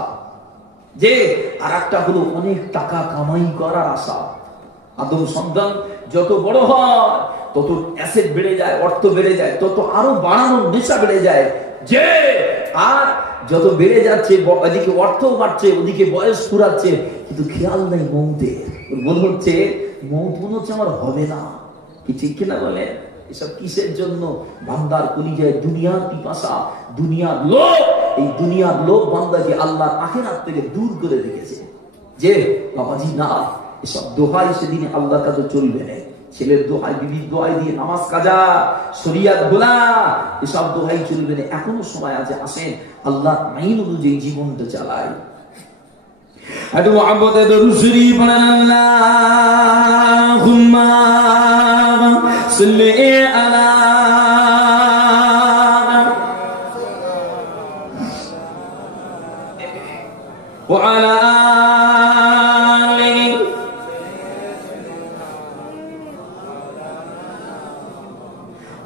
যে আর একটা হলো অনেক টাকা কামাই করার আশা। আদম সন্তান যত বড় হয় তত অ্যাসেট বেড়ে যায়, অর্থ বেড়ে যায়, তত আরো বাড়ানোর নেশা বেড়ে যায়। যে আর যত বেড়ে যাচ্ছে, এদিকে অর্থ বাড়ছে, ওদিকে বয়স ফুরাচ্ছে, কিন্তু খেয়াল নাই মৌতের। মনে হচ্ছে মৌত মনে হচ্ছে আমার হবে না, কি ঠিক কিনা বলে? এসব কিসের জন্য? বান্দার কলিজায় দুনিয়ার পিপাসা, দুনিয়ার লোভ। এই দুনিয়ার লোভ বান্দাকে আল্লাহর আখিরাত থেকে দূর করে রেখেছে। যে বাবাজি না, এসব দোহাই সেদিনে আল্লাহর কাছে চলবে না। ছেলের দোহাই, বিবির দোহাই দিয়ে নামাজ কাজা, শরিয়াত ভোলা, এসব দোহাই চলবে না। এখনো সময় আছে, আসেন আল্লাহ আইন অনুযায়ী জীবনটা চালাই। একটু আবদে দরুদ শরীফ পড়েন, আল্লাহুম্মা সাল্লি আলা ওয়া আলা আলিহি।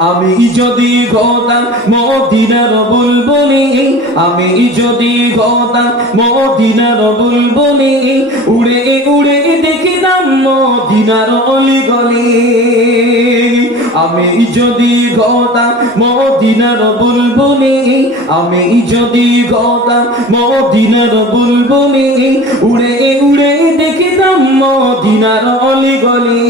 আমি যদি হতাম মদিনার বুলবুলি, আমি যদি হতাম মদিনার বুলবুলি, উড়ে উড়ে দেখিতাম মদিনার অলি গলি। আমি যদি হতাম মদিনার বুলবুলি, আমি যদি হতাম মদিনার বুলবুলি, উড়ে উড়ে দেখিতাম মদিনার অলি গলি।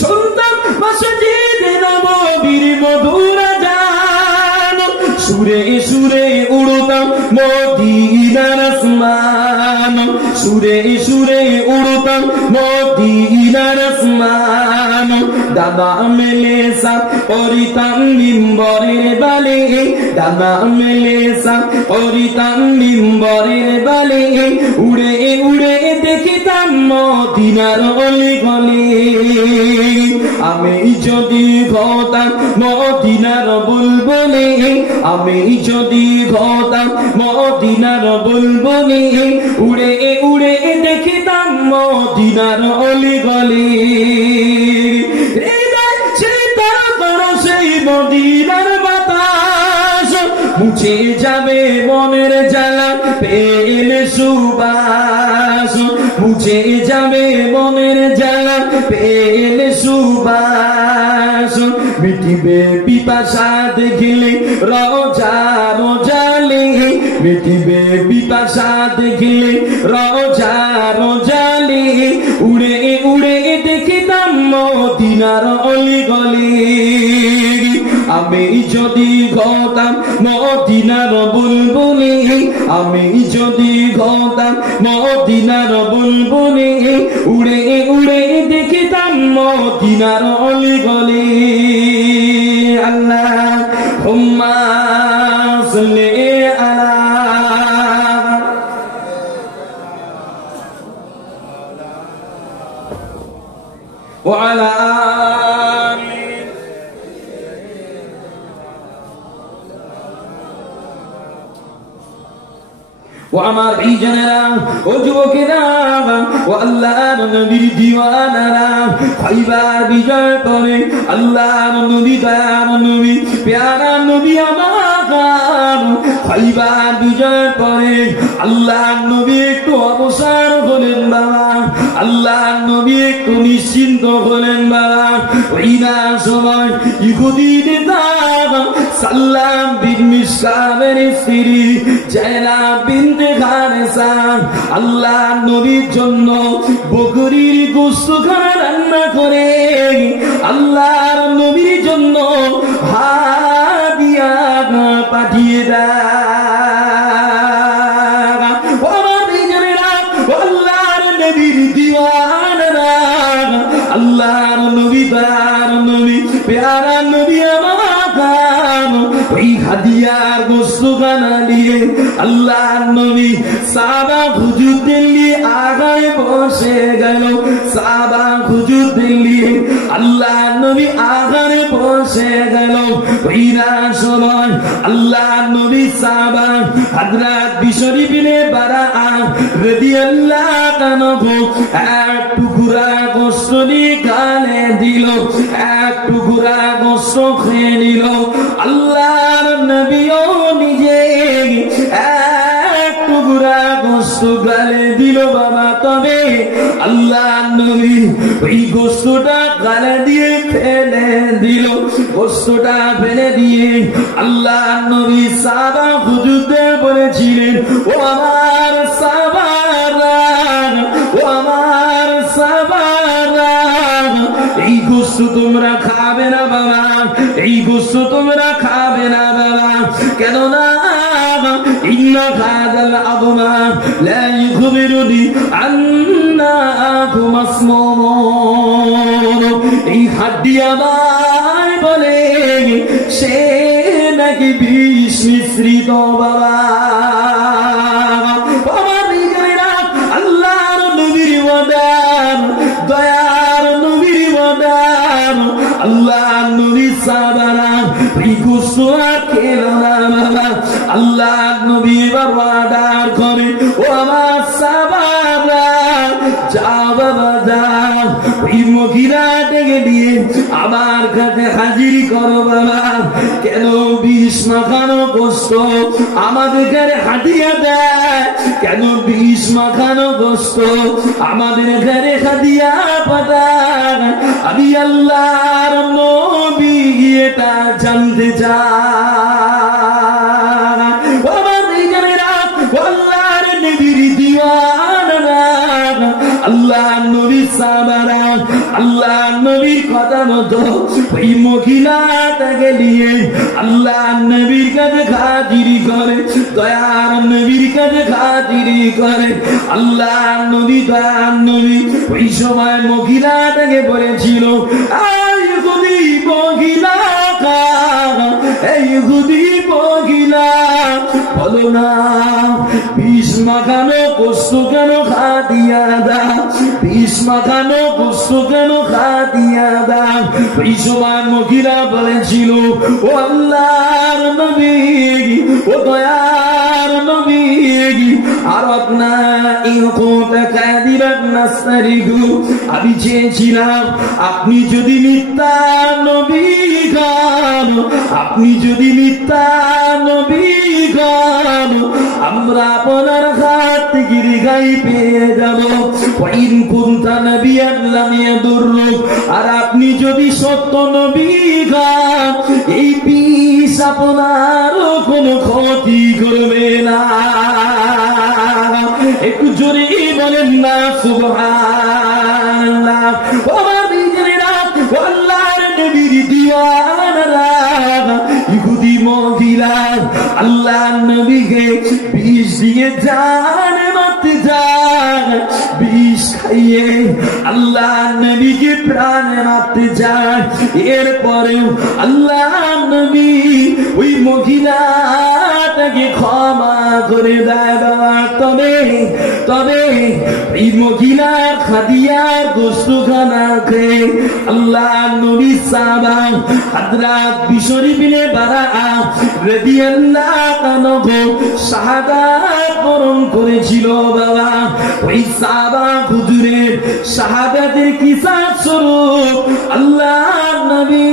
শুনতাম মসজিদে নববীর মধুর গান, সুরে সুরে উড়তাম মদিনার আসমান, সুরে সুরে উড়তাম মদিনার আসমান। দাদা মেলে সাপ পরিতাম মিম্বরের বালে, দাদা মেলে সাপ পরিতাম মিম্বরের বালে, উড়ে উড়ে দেখিতাম মদিনার অলি গলি। আমি যদি হতাম মদিনার বুলবুলি, আমি যদি হতাম মদিনার বুলবুলি, উড়ে উড়ে দেখিতাম মদিনার অলি গলি। সেই মদিনার বাতাস মুছে যাবে মনের জ্বালা পেলে সুবাস, মুছে যাবে মনের জ্বালা পেলে সুবাস। মিটিবে পিপাসা দেখিলে রোজা রোজালে, মিটিবে পিপাসা দেখিলে রোজা রোজালে, উড়ে উড়ে দেখিতাম মদিনার অলি গলি। আমি যদি হতাম মদিনার বুলবুলি, আমি যদি হতাম মদিনার বুলবুলি, উড়ে উড়ে দেখিতাম মদিনার অলি গলি। আল্লাহুম্মা সাল্লি আলা ওয়া আলা ও আমার এই জনেরা, ও যুবকেরা, ও আল্লাহর নবীর দিওয়ানারা, খাইবার বিজয় পরে আল্লাহর নবী, দয়ার নবী, প্যারা নবী আমার, খাইবার বিজয় পরে আল্লাহর নবী একটু অবসর হলেন বাবা, আল্লাহর নবী একটু নিশ্চিন্ত হলেন বাবা। ওই না সময় ইহুদি নেতা সাল্লাম বিন মিশকামের স্ত্রী জায়নাব বিনতে খারেসা আল্লাহর নবীর জন্য বকরির গোশত রান্না করে আল্লাহর নবীর জন্য হাদিয়া পাঠিয়ে দেয়। আল্লাহর নবীর দিওয়ানারা, আল্লাহর নবী, দয়ার নবী, প্যারা নবী আমার, ওই হাদিয়ার গোশত খানা দিয়ে আল্লাহর নবী সাহাবা হুজুরদের নিয়ে আগায় বসে গেল। সাহাবা হুজুরদের নিয়ে আল্লাহর নবী আগায় বসে গেল। ওই না সময় আল্লাহর নবী সাহাবা হযরত বিশরি বিনে বারাআ রাদিয়াল্লাহু আনহু এক টুকরা গোশত নিয়ে গালে দিল, এক টুকরা গোশত খেয়ে নিল। আল্লাহর নবীও নিজে এক টুকরা গোশত গালে দিল বাবা। তবে আল্লাহর নবী ওই গোশতটা গালে দিয়ে ফেলে দিল। গোশতটা ফেলে দিয়ে আল্লাহর নবী সাহাবা হুজুরদের বলেছিলেন, ও আমার সাহাবারা, ও আমার সাহাবারা, এই গোশত তোমরা খাবে না বাবা, এই গোশত তোমরা খাবে না বাবা। কেননা ইন্না হাযাল আযমা লা ইখবিরুনি আন্না আখু মাসমুম। এই হাড্ডি আমায় বলে সে নাকি বিষ মিশ্রিত বাবা। আল্লাহর নবীর ওয়াদার, দয়ার নবীর ওয়াদার, আল্লাহর নবীর সাহাবারা রিকুস্ত খেল না বাবা। আল্লাহর নবী ওয়াদার করে ও আমার সাহাবারা যা বাবা যা, ওই মহিলাটাকে দিয়ে আমার কাছে হাজির করো বাবা। কেন বিষ মাখানো গোস্ত আমাদের ঘরে হাদিয়া দেয়? কেন বিষ মাখানো গোস্ত আমাদের ঘরে হাদিয়া পাঠায়? আমি আল্লাহর নবী এটা জানতে চাই। আল্লাহর নবীর দিওয়ানা, আল্লাহর নবীর সাহাবারা আল্লাহর নবীর কথা মতো ওই মহিলাটাকে নিয়ে আল্লাহর নবীর কাছে হাজিরি করে, দয়ার নবীর কাছে হাজিরি করে। আল্লাহর নবী দয়ার নবী ওই সময় মহিলাটাকে বলেছিল, এই ইহুদি মহিলা, এই ইহুদি মহিলা বলো না বিষ মাখানো গোস্ত কেন খাদিয়া দা, বিষ মাখানো গোস্ত কেন খাদিয়া দা। এই সময় মহিলা বলেছিল, ও আল্লাহর নবী, ও দয়ার নবী, আরাদনা ইন কুনতা কাযিবান নাসতারিহু, আমি চেয়েছিলাম আপনি যদি মিথ্যা নবী গান, আপনি যদি মিথ্যা নবী গান, আমরা আপনার হাত থেকে রেহাই পেয়ে যাব। ওয়াইন কুনতা নবিয়ান লাম ইয়াদুররুক, আর আপনি যদি সত্য নবী গান, এই বিষ আপনার কোনো ক্ষতি করবে না। একটু জোরে বলেন না সুবহানাল্লাহ। আমার নিজেরা আল্লাহর নবীর দিওয়ানারা ইহুদি মহিলা আল্লাহর নবীকে বিষ দিয়ে জান মারতে যায়, বিষ খাইয়ে আল্লাহর নবীকে প্রাণে মারতে যায়। এরপরে আল্লাহর নবী ওই মহিলাটাকে ক্ষমা করে দেয় বাবা। তবে তবে এই মহিলার খাদিয়ার গোস্তখানা খেয়ে আল্লাহর নবী সাহাবা হযরত বিশরি বিনে বারাআ রাদিয়াল্লাহু আনহু শাহাদাত বরণ করেছিল বাবা। ওই সাহাবা হুজুরের শাহাদাতের কিসাস স্বরূপ আল্লাহর নবী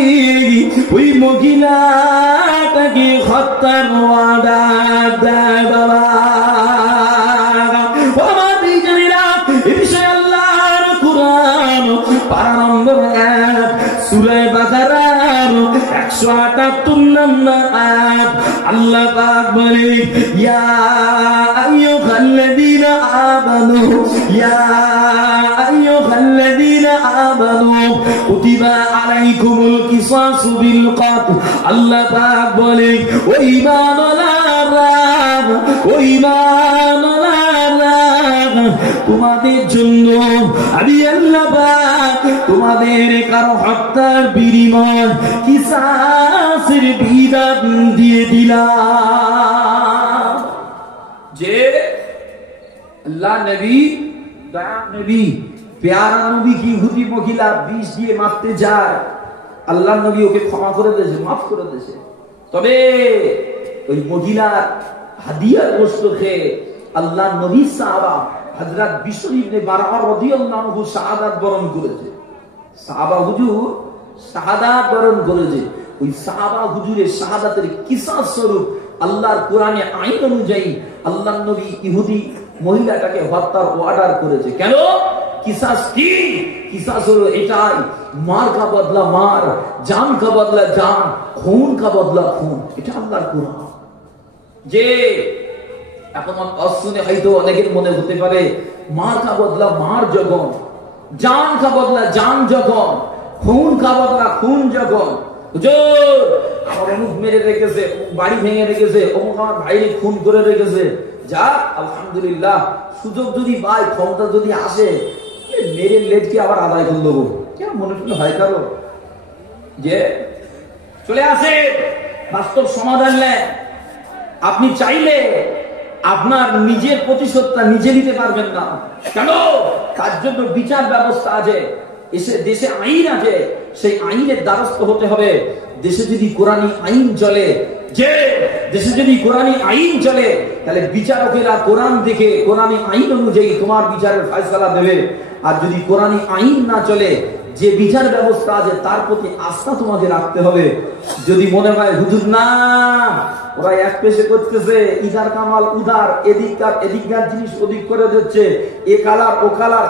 ওই মহিলাটাকে হত্যার ওয়াদা দেয় বাবা। সূরা বাকারার 178 নম্বর আয়াত আল্লাহ পাক বলে, ইয়া আইয়ুহাল্লাযীনা আমানু, ইয়া আইয়ুহাল্লাযীনা আমানু কুতিবা আলাইকুমুল কিসাসু বিল কাতল। আল্লাহ পাক বলে, ও ঈমানওয়ালারা, ও ঈমানওয়ালারা, তোমাদের জন্য আমি আল্লাহ পাক তোমাদের কারো হত্যার বিনিময় কিসাসের বিধান দিয়ে দিলাম। যে আল্লাহ নবী, দয়া নবী, প্যারা নবী কি ইহুদি মহিলা বিষ দিয়ে মারতে যায়, আল্লাহ নবী ওকে ক্ষমা করে দিয়েছে, মাফ করে দিয়েছে। তবে ওই মহিলার হাদিয়ার গোশত খেয়ে আল্লাহ নবী সাহাবা হযরত বিশর ইবনে বারআ রাদিয়াল্লাহু আনহু শাহাদাত বরণ করেছে। সাহাবা হুজুর শাহাদাত বরণ করেছে। ওই সাহাবা হুজুরের শাহাদাতের কিসাস স্বরূপ আল্লাহর কোরআনে আইন অনুযায়ী আল্লাহর নবী ইহুদি মহিলাটাকে হত্যার অর্ডার করেছে। কেন? কিসাস কি? কিসাস হলো এটাই, মার কা বদলা মার, জান কা বদলা জান, খুন কা বদলা খুন। এটা আল্লাহর কোরআন। যে এখন শুনে হয়তো অনেকের মনে হতে পারে মার কা বদলা মার যখন, জান কা বদলা জান যখন, খুন কা বদলা খুন যখন, হুজুর আমার অমুক মেরে রেখেছে, বাড়ি ভেঙে রেখেছে, অমুক আমার ভাইরে খুন করে রেখেছে, যা আলহামদুলিল্লাহ সুযোগ যদি পাই, ক্ষমতা যদি আসে, মেরে লেটকে আবার আদায় করে দেবো। কেন মনে করলে হয় কারো যে চলে আসে বাস্তব সমাধান নেয়। আপনি চাইলে আপনার নিজের প্রতিশোধটা নিজে নিতে পারবেন না। কেন? তার জন্য বিচার ব্যবস্থা আছে, দেশে আইন আছে, সেই আইনের দ্বারস্থ হতে হবে। দেশে যদি কোরআনী আইন চলে, যে দেশে যদি কোরআনী আইন চলে, তাহলে বিচারকেরা কোরআন দেখে কোরআনী আইন অনুযায়ী তোমার বিচারের ফয়সালা দেবে। আর যদি কোরআনী আইন না চলে, যে বিচার ব্যবস্থা আছে তার প্রতি আস্থা তোমাকে রাখতে হবে। যদি মনে হয় হুজুর না, ওরা এক পেশে করতেছে, ইদার কামাল উদার, এদিককার জিনিস ওদিক করে দিচ্ছে, এ কালার ও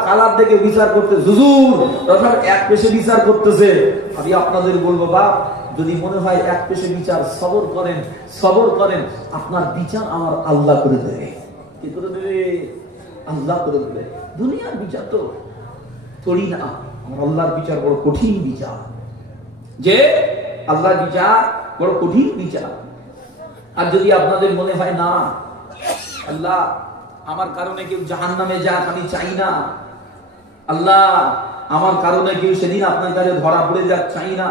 কালার দেখে বিচার করতে হুজুর ওরা এক পেশে বিচার করতেছে, আমি আপনাদের বলবো বাপ, যদি মনে হয় এক পেশে বিচার, সবর করেন, আপনার বিচার আমার আল্লাহ করে দেবে। কি করে দেবে? আল্লাহ করে দেবে। দুনিয়ার বিচার তো থোড়ি না, আমার আল্লাহর বিচার বড় কঠিন বিচার, যে আল্লাহর বিচার বড় কঠিন বিচার। আর যদি আপনাদের মনে হয় না আল্লাহ আমার কারণে কেউ জাহান্নামে যাক আমি চাই না, আল্লাহ আমার কারণে কেউ সেদিন আপনার কাছে ধরা পড়ে যাক চাই না,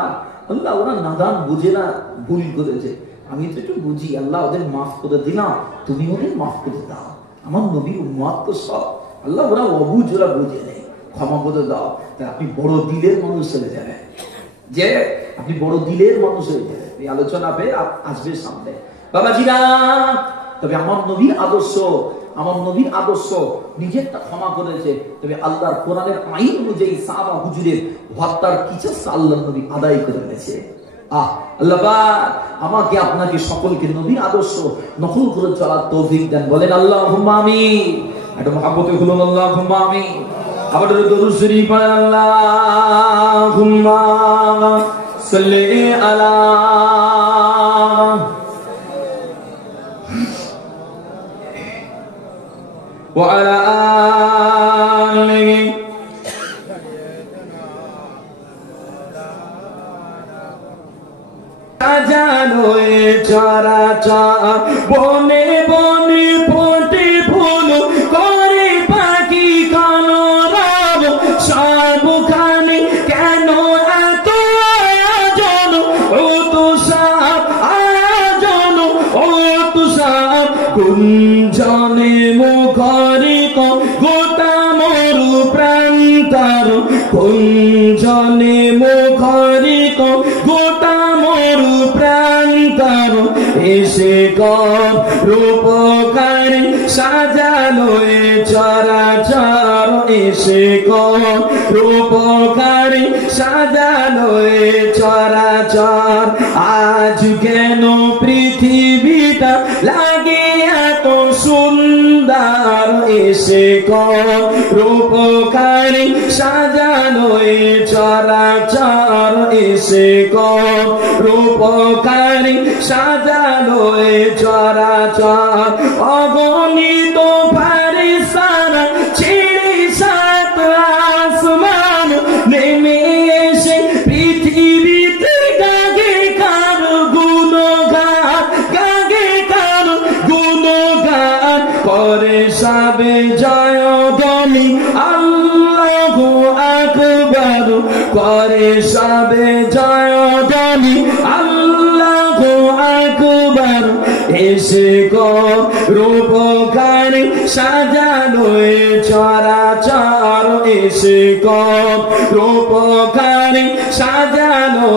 আল্লাহ ওরা নাদান বুঝে না, ভুল করেছে, আমি তো একটু বুঝি, আল্লাহ ওদের মাফ করে দিলাম, তুমি ওদের মাফ করে দাও, আমার নবীর উম্মত তো সব, আল্লাহ ওরা অবুঝ, ওরা বুঝে নেই, ক্ষমা করে দাও। আপনি বড় দিলের মানুষ হয়ে যাবেন, যে আপনি বড় দিলের মানুষ হয়ে যাবেন। এই আলোচনা পেয়ে আসবে সামনে বাবাজিরা। তবে আমার নবীর আদর্শ নিজেরটা ক্ষমা করেছে, তবে আল্লাহর কোরআনের আইন অনুযায়ী সাহাবা হুজুরের হত্যার কিসাসটা আল্লাহর নবী আদায় করে নিয়েছে। আল্লাহ পাক আমাকে আপনাকে সকলকে নবীর আদর্শ নকল করে চলার তৌফিক দেন, বলেন আল্লাহুম্মা আমিন। এটা মহব্বতে বলুন আল্লাহুম্মা আমিন। আবার দরুদ শরীফ পড়েন, আল্লাহুম্মা সাল্লি আলা ওয়া আলা আলিহি সাজানো চরাচর বনে বনে ফোটে ফুল করে পাখি কলরব, সবখানে কেন এত আয়োজন, ও তুষার গুঞ্জনে মুখরিত গোটা মরু প্রান্তর, গুঞ্জনে মুখরিত গোটা মরু প্রান্তর, এসে কর রূপকারী সাজালো চরাচর, এসে কর রূপকারী সাজালো চরাচর। আজ কেন পৃথিবীটা লাগে এত সুন্দর, এসে কর রূপকারী সাজালো চরাচর, এসে কর রূপকারী সাজালো চরাচর। অগণিত ফারিস্তারা ছেড়ে সাত আসমান নেমে এসে পৃথিবীতে গাগে কার গুণগান করে সবে জয় ধ্বনি আল্লাহু আকবার, করে সবে জয় ধ্বনি আল্লাহু আকবার। এসে কর রূপকারী সাজালো চরাচর, এসে কর রূপকারী সাজালো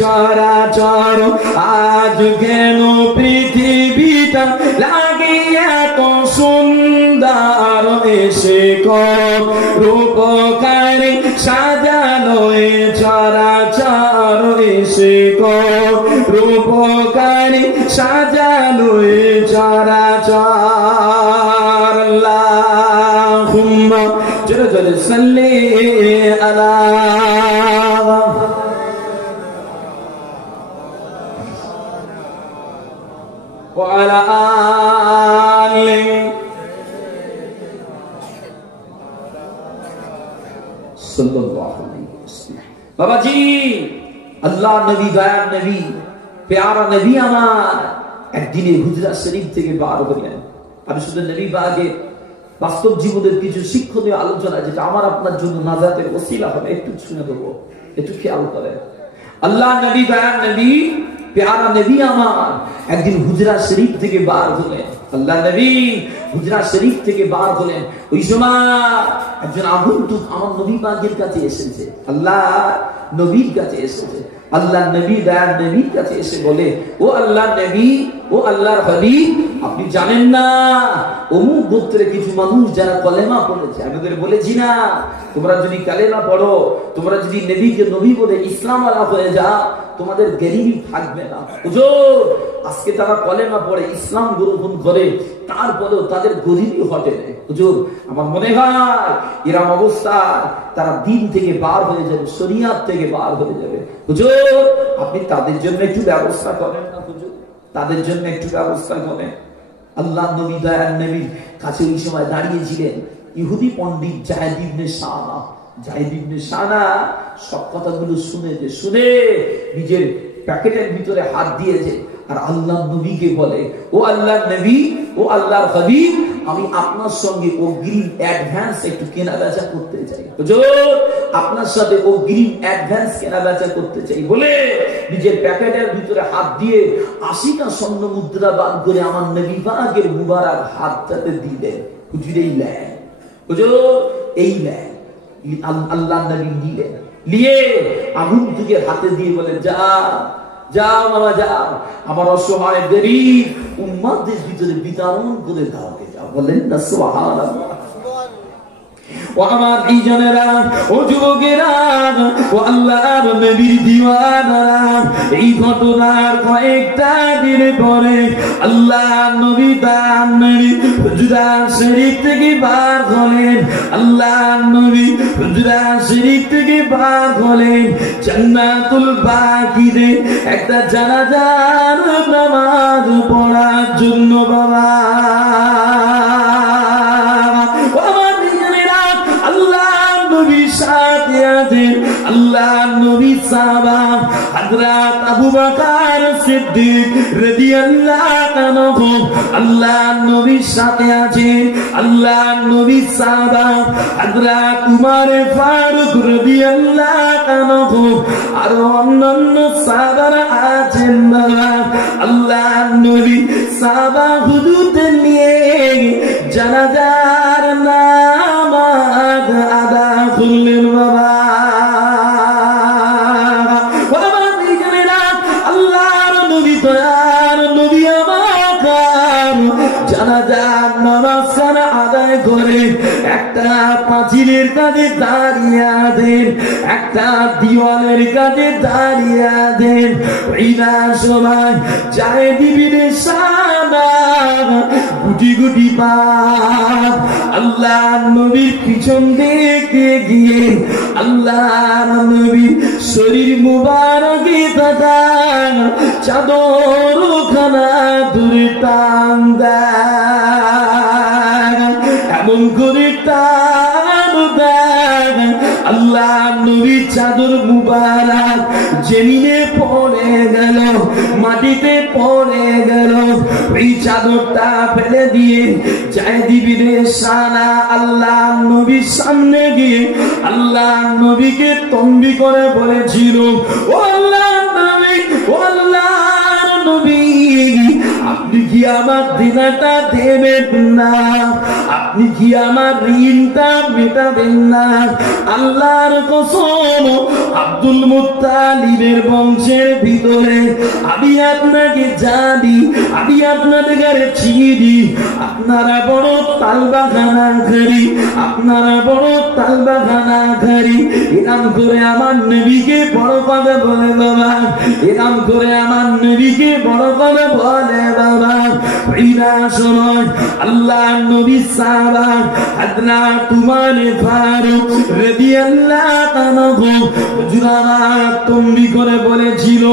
চরাচর। আজ কেন পৃথিবীটা লাগে এত সুন্দর, এসে কর রূপকারী সাজালো চরাচর, এসে কর রূপকারী সাজালো চরাচর। আল্লাহুম্মা জোরে জোরে সাল্লি আলা ওয়া আলা আলিহি সাল্লাল্লাহু আলাইহি ওয়াসাল্লাম। বাবাজি, আল্লাহ নবী গায়ব নবী পেয়ারা নবী আমার একদিনে হুজরা শরীফ থেকে বার হলেন। আমি শুধু নবী পাকের বাস্তব জীবনের কিছু শিক্ষণীয় আলোচনা যেটা আমার আপনার জন্য নাজাতের ওসিলা হবে একটু শুনে দেবো, একটু খেয়াল করেন। আল্লাহ নবী দয়ার নবী পেয়ারা নবী আমার একদিন হুজরা শরীফ থেকে বার হলেন। আল্লাহ নবী হুজরা শরীফ থেকে বার হলেন। ওই সময় একজন আগন্তুক আমার নবী পাকের কাছে এসেছে, আল্লাহ নবীর কাছে এসেছে। আল্লাহ নবী দয়ার নবীর কাছে এসে বলে, ও আল্লাহ নবী, ও আল্লাহর হাবিব, আপনি জানেন না অমুক গোত্রে কিছু মানুষ যারা কলেমা পড়েছে? আমি ওদের বলেছি না, তোমরা যদি কালেমা পড়ো, তোমরা যদি নবীকে নবী বলে ইসলাম আলা হয়ে যাও, তোমাদের গরিবি থাকবে না। হুজুর, আজকে তারা কলেমা পড়ে ইসলাম গ্রহণ করে, তারপরেও তাদের গরিবি হটে না। হুজুর, আমার মনে হয় এরকম অবস্থা তারা দিন থেকে বার হয়ে যাবে, শরিয়াত থেকে বার হয়ে যাবে। হুজুর, আপনি তাদের জন্য একটু ব্যবস্থা করেন না? হুজুর, তাদের জন্য একটু ব্যবস্থা করেন। আল্লাহ নবী দয়ার নবীর কাছে ওই সময় দাঁড়িয়েছিলেন ইহুদি পণ্ডিত যায়েদ ইবনে শানা। যায়েদ ইবনে শানা সব কথাগুলো শুনে নিজের প্যাকেটের ভিতরে হাত দিয়েছে আর আল্লাহ নবীকে বলে, ও আল্লাহ নবী, ও আল্লাহর হাবিব, আমি আপনার সঙ্গে অগ্রিম অ্যাডভান্স একটু কেনা বেচা করতে চাই। হুজুর, আপনার সাথে অগ্রিম অ্যাডভান্স কেনা বেচা করতে চাই বলে নিজের প্যাকেটের ভিতরে হাত দিয়ে 80টা স্বর্ণ মুদ্রা বার করে আমার নবী পাকের মুবারক হাতটাতে দিলেন। হুজুর, এই নেন, হুজুর এই নেন। আল্লাহ নবী নিলেন, নিয়ে আগন্তুকের হাতে দিয়ে বলেন, যাও বাবা যাও, আমার অসহায় গরীব উম্মতদের ভিতরে বিতরণ করে দাও। বলেন না সুবহানাল্লাহ। ও আমার এই জনেরা, ও যুবকেরা, ও আল্লাহর নবীর দিওয়ানারা, এই ঘটনার কয়েকটা দিন পরে আল্লাহ নবী তার নবী হুজরা শরীফ থেকে বার হলেন। আল্লাহ নবী হুজরা শরীফ থেকে বার হলেন জান্নাতুল বাকিতে একটা জানাজার নামাজ পড়ার জন্য। বাবা, আল্লাহ নবী সাহাবা হযরত আবু বকর সিদ্দিক রাদিয়াল্লাহু আনহু আল্লাহ নবীর সাথে আছেন। আল্লাহ নবী সাহাবা হযরত উমর ফারুক রাদিয়াল্লাহু আনহু আর অন্যান্য সাহাবারা আছেন। আল্লাহ নবী সাহাবা হুজুরদের নিয়ে জানাজার নামাজ আদা করলেন। বাবা, জানাজার নামাজ আদায় করে একটা পাঁচিলের কাছে দাঁড়িয়ে আছেন, একটা দিওয়ালের কাছে দাঁড়িয়ে আছেন। ওই না সময় যায়েদ ইবনে শানা গুটি গুটি পা আল্লাহ নবীর পিছন দিকে গিয়ে আল্লাহ নবীর শরীর মুবারকে তাকান, চাদর খানা দূরে টান দেন, এমন করে টান দেন আল্লাহ নবীর চাদর মুবারক জমিনে পড়ে গেল, মাটিতে পড়ে গেল। এই চাদরটা ফেলে দিয়ে যায়েদ ইবনে শানা আল্লাহ নবীর সামনে গিয়ে আল্লাহ নবীকে তম্বি করে বলেছিল, ও আল্লাহ নবী, ও আল্লাহ নবী, আপনি কি আমার দিনাটা দেবেন না? আপনি কি আমার ঋণটা মেটাবেন না? আল্লাহর কসম, আব্দুল মুত্তালিবের বংশের ভিতরে আমি আপনাকে জানি, আমি আপনাদের কাছে চিনি। আপনারা বড় তালবাগানাকারী, আপনারা বড় তালবাগানাকারী। এরম করে আমার নবীকে বড় কথা বলে বাবা, এরম করে আমার নবীকে বড় কথা বলে বাবা। এই না সময় আল্লাহ নবী সাহাবা হযরত উমর ফারুক রাদিয়াল্লাহু আনহু হুজুরানা তম্বি করে বলেছিল,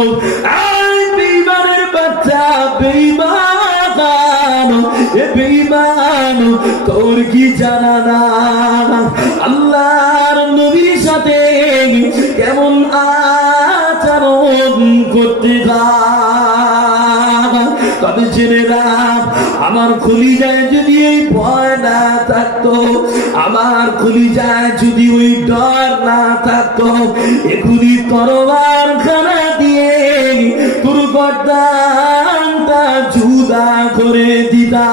এই বেঈমানের বাচ্চা, বেঈমান, এ বেঈমান, তোর কি জানা না আল্লাহর নবীর সাথে কেমন আচরণ করতে হয়? তবে জেনে রাখ, আমার কলিজায় যদি এই ভয় না থাকতো, আমার কলিজায় যদি ওই ডর না থাকতো, এখুনি তরবার খানা দিয়ে তোর গর্দানটা জুদা করে দিতাম।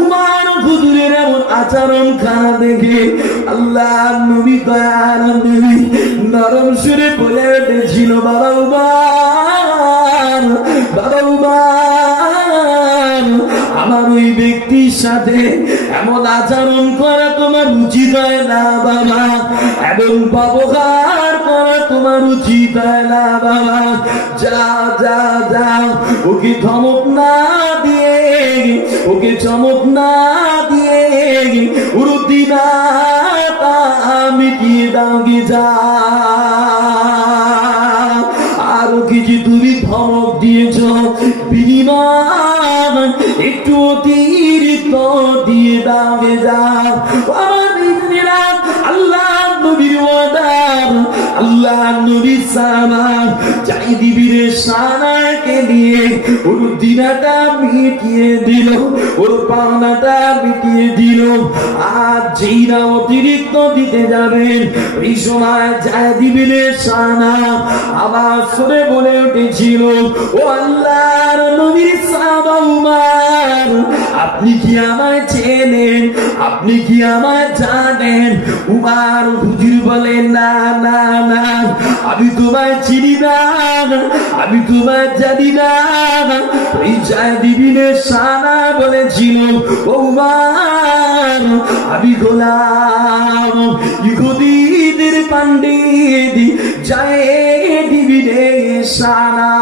উমার হুজুরের এমন আচরণ খারাপ দেখে আল্লাহ নবী দয়ার নবী নরম সুরে বলে উঠেছিল, বাবা উমার, বাবা উমার, আমার ওই ব্যক্তির সাথে এমন আচরণ করা তোমার উচিত হয় না বাবা, এমন ব্যবহার করা তোমার উচিত হয় না বাবা। যাও যাও যাও, ওকে ধমক না দিয়ে, ওকে চমক না দিয়ে ওর দিনাটা মিটিয়ে দাও গে যাও। আর ওকে যে তুমি ধমক দিয়েছ বিনিময় একটু অতিরিক্ত দিয়ে দাও গে যাও। আল্লাহ নবীর ওয়াদার, আল্লাহ নবীর সামান চাই দিবিরে সানাকে দিয়ে ওর দিনাটা মিটিয়ে দিল, ওর পাওনাটা মিটিয়ে দিল। আর যেইরা অতিরিক্ত দিতে যাবেন এই সময় চাই দিবিরে সানা আওয়াজ করে বলে উঠেছিল, ও আল্লাহর নবীর সাহাবা উমার, আপনি কি আমায় চেনেন, আপনি কি আমায় জানেন? উমার হুজুর বলেন, না না না, আমি তোমায় চিনি না, আমি তোমায় জানি না। এই জায়েদ ইবনে সানা বলেছিল, ও উমার, আমি গোলাম ইহুদীদের পণ্ডিত জায়েদ ইবনে সানা।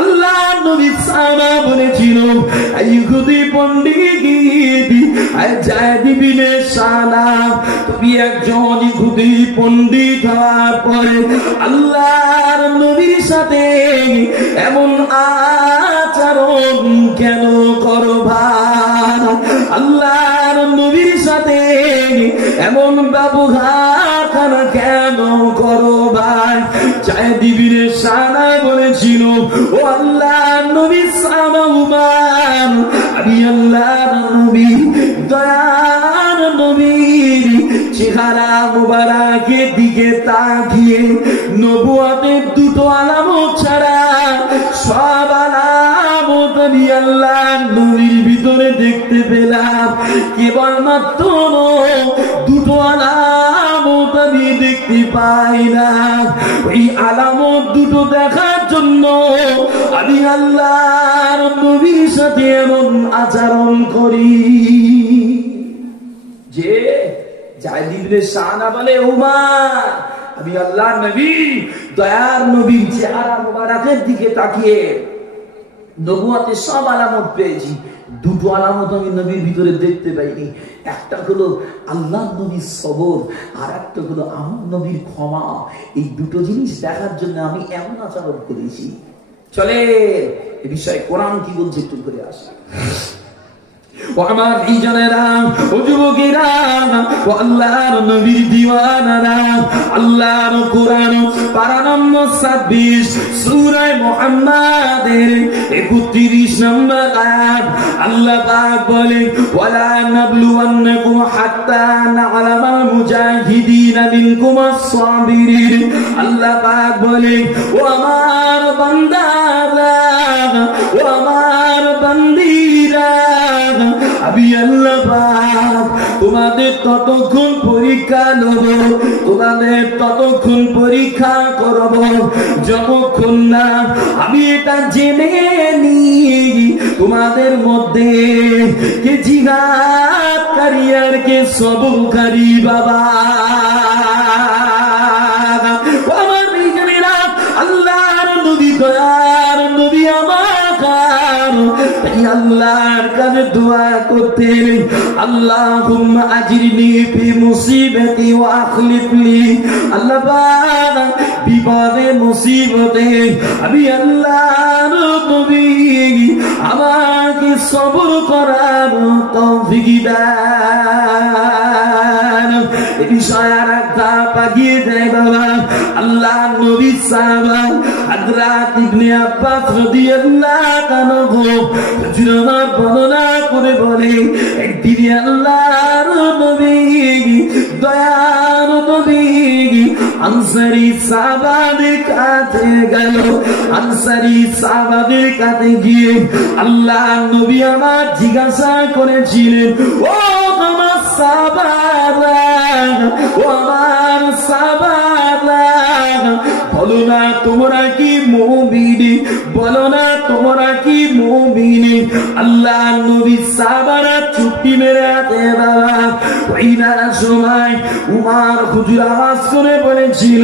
আল্লাহ নবী সাহাবা বলেছিল, ইহুদি পণ্ডিত জায়েদ ইবনে সানা, তুমি একজন ইহুদি পণ্ডিত হওয়ার পরে আল্লাহর নবীর সাথে এমন আচরণ কেন করো ভাই? আল্লাহর নবীর সাথে এমন ব্যবহার কেন করো ভাই? জায়েদ ইবনে সানা বলেছিল, ও আল্লাহর নবীর সাহাবা উমার, আমি আল্লাহর নবী দয়ার নবীর চেহারা মুবারকের দিকে তাকিয়ে নবুয়তের দুটো আলামত ছাড়া সব আলামত আমি আল্লাহর নবীর ভিতরে দেখতে পেলাম, কেবলমাত্র দুটো আলামত আমি দেখতে পাই না। ওই আলামত দুটো দেখার জন্য আমি আল্লাহর নবীর সাথে এমন আচরণ করি যে জায়েদ ইবনে সানা বলে, উমার, আমি আল্লাহর নবী দয়ার নবীর চেহারা মুবারকের দিকে তাকিয়ে নবুয়তের সব আলামত পেয়েছি, দুটো আলামত আমি নবীর ভিতরে দেখতে পাইনি। একটা হলো আল্লাহর নবীর সবর, আর একটা হলো আমার নবীর ক্ষমা। এই দুটো জিনিস দেখার জন্য আমি এমন আচরণ করেছি। চলে এ বিষয়ে কোরআন কি বলছে একটু করে আসি। ও আমার ইজনেরা, ও যুবকেরা, ও আল্লাহর নবীর দিওয়ানারা, আল্লাহর কোরআন পারা নম্বর 26 সূরা মুহাম্মাদের 31 নম্বর আয়াত আল্লাহ পাক বলে, ওয়ালা নাবলুওয়ান্নাকুম হাত্তা না'লামাল মুজাহিদিন মিনকুম আস-সাবিরিন। আল্লাহ পাক বলে, ও আমার বান্দারা, ও আমার বান্দীরা, আমি আল্লাহ পাক তোমাদের ততক্ষণ পরীক্ষা নেব, তোমাদের ততক্ষণ পরীক্ষা করব যতক্ষণ না আমি এটা জেনে নিই তোমাদের মধ্যে কে জিহাদকারী আর কে সবরকারী। বাবা আমার বিজনেরা, আল্লাহর নবী দয়ার নবী আমার আল্লাহর কাছে দোয়া করতে, আল্লাহুম্মা আজিরনি ফি মুসিবাতি ওয়া আখলিফ লি। আল্লাহ পাক বিপদে মুসিবতে আমি আল্লাহর নবী আমাকে সবর করার তৌফিক দান। এই বিষয় আর একটা পাকিয়ে দেয় বাবা। আল্লাহ নবী সাহাবা হযরত ইবনে আব্বাস রাদিয়াল্লাহু আনহু আমার বর্ণনা করে বলে, একদিন আল্লাহর নবী দয়ার নবী আনসারী সাহাবাদের কাছে গেল। আনসারী সাহাবাদের কাছে গিয়ে আল্লাহ নবী আমার জিজ্ঞাসা করেছিলেন, ও আমার সাহাবারা, ও আমার সাহাবারা, বলো না তোমরা কি মুমিন, বলো না তোমরা কি মুমিন। আল্লাহ নবী সাহাবারা চুপটি মেরে আছে বাবা। ওই না সময় উমর হুজুর আওয়াজ করে বলেছিল,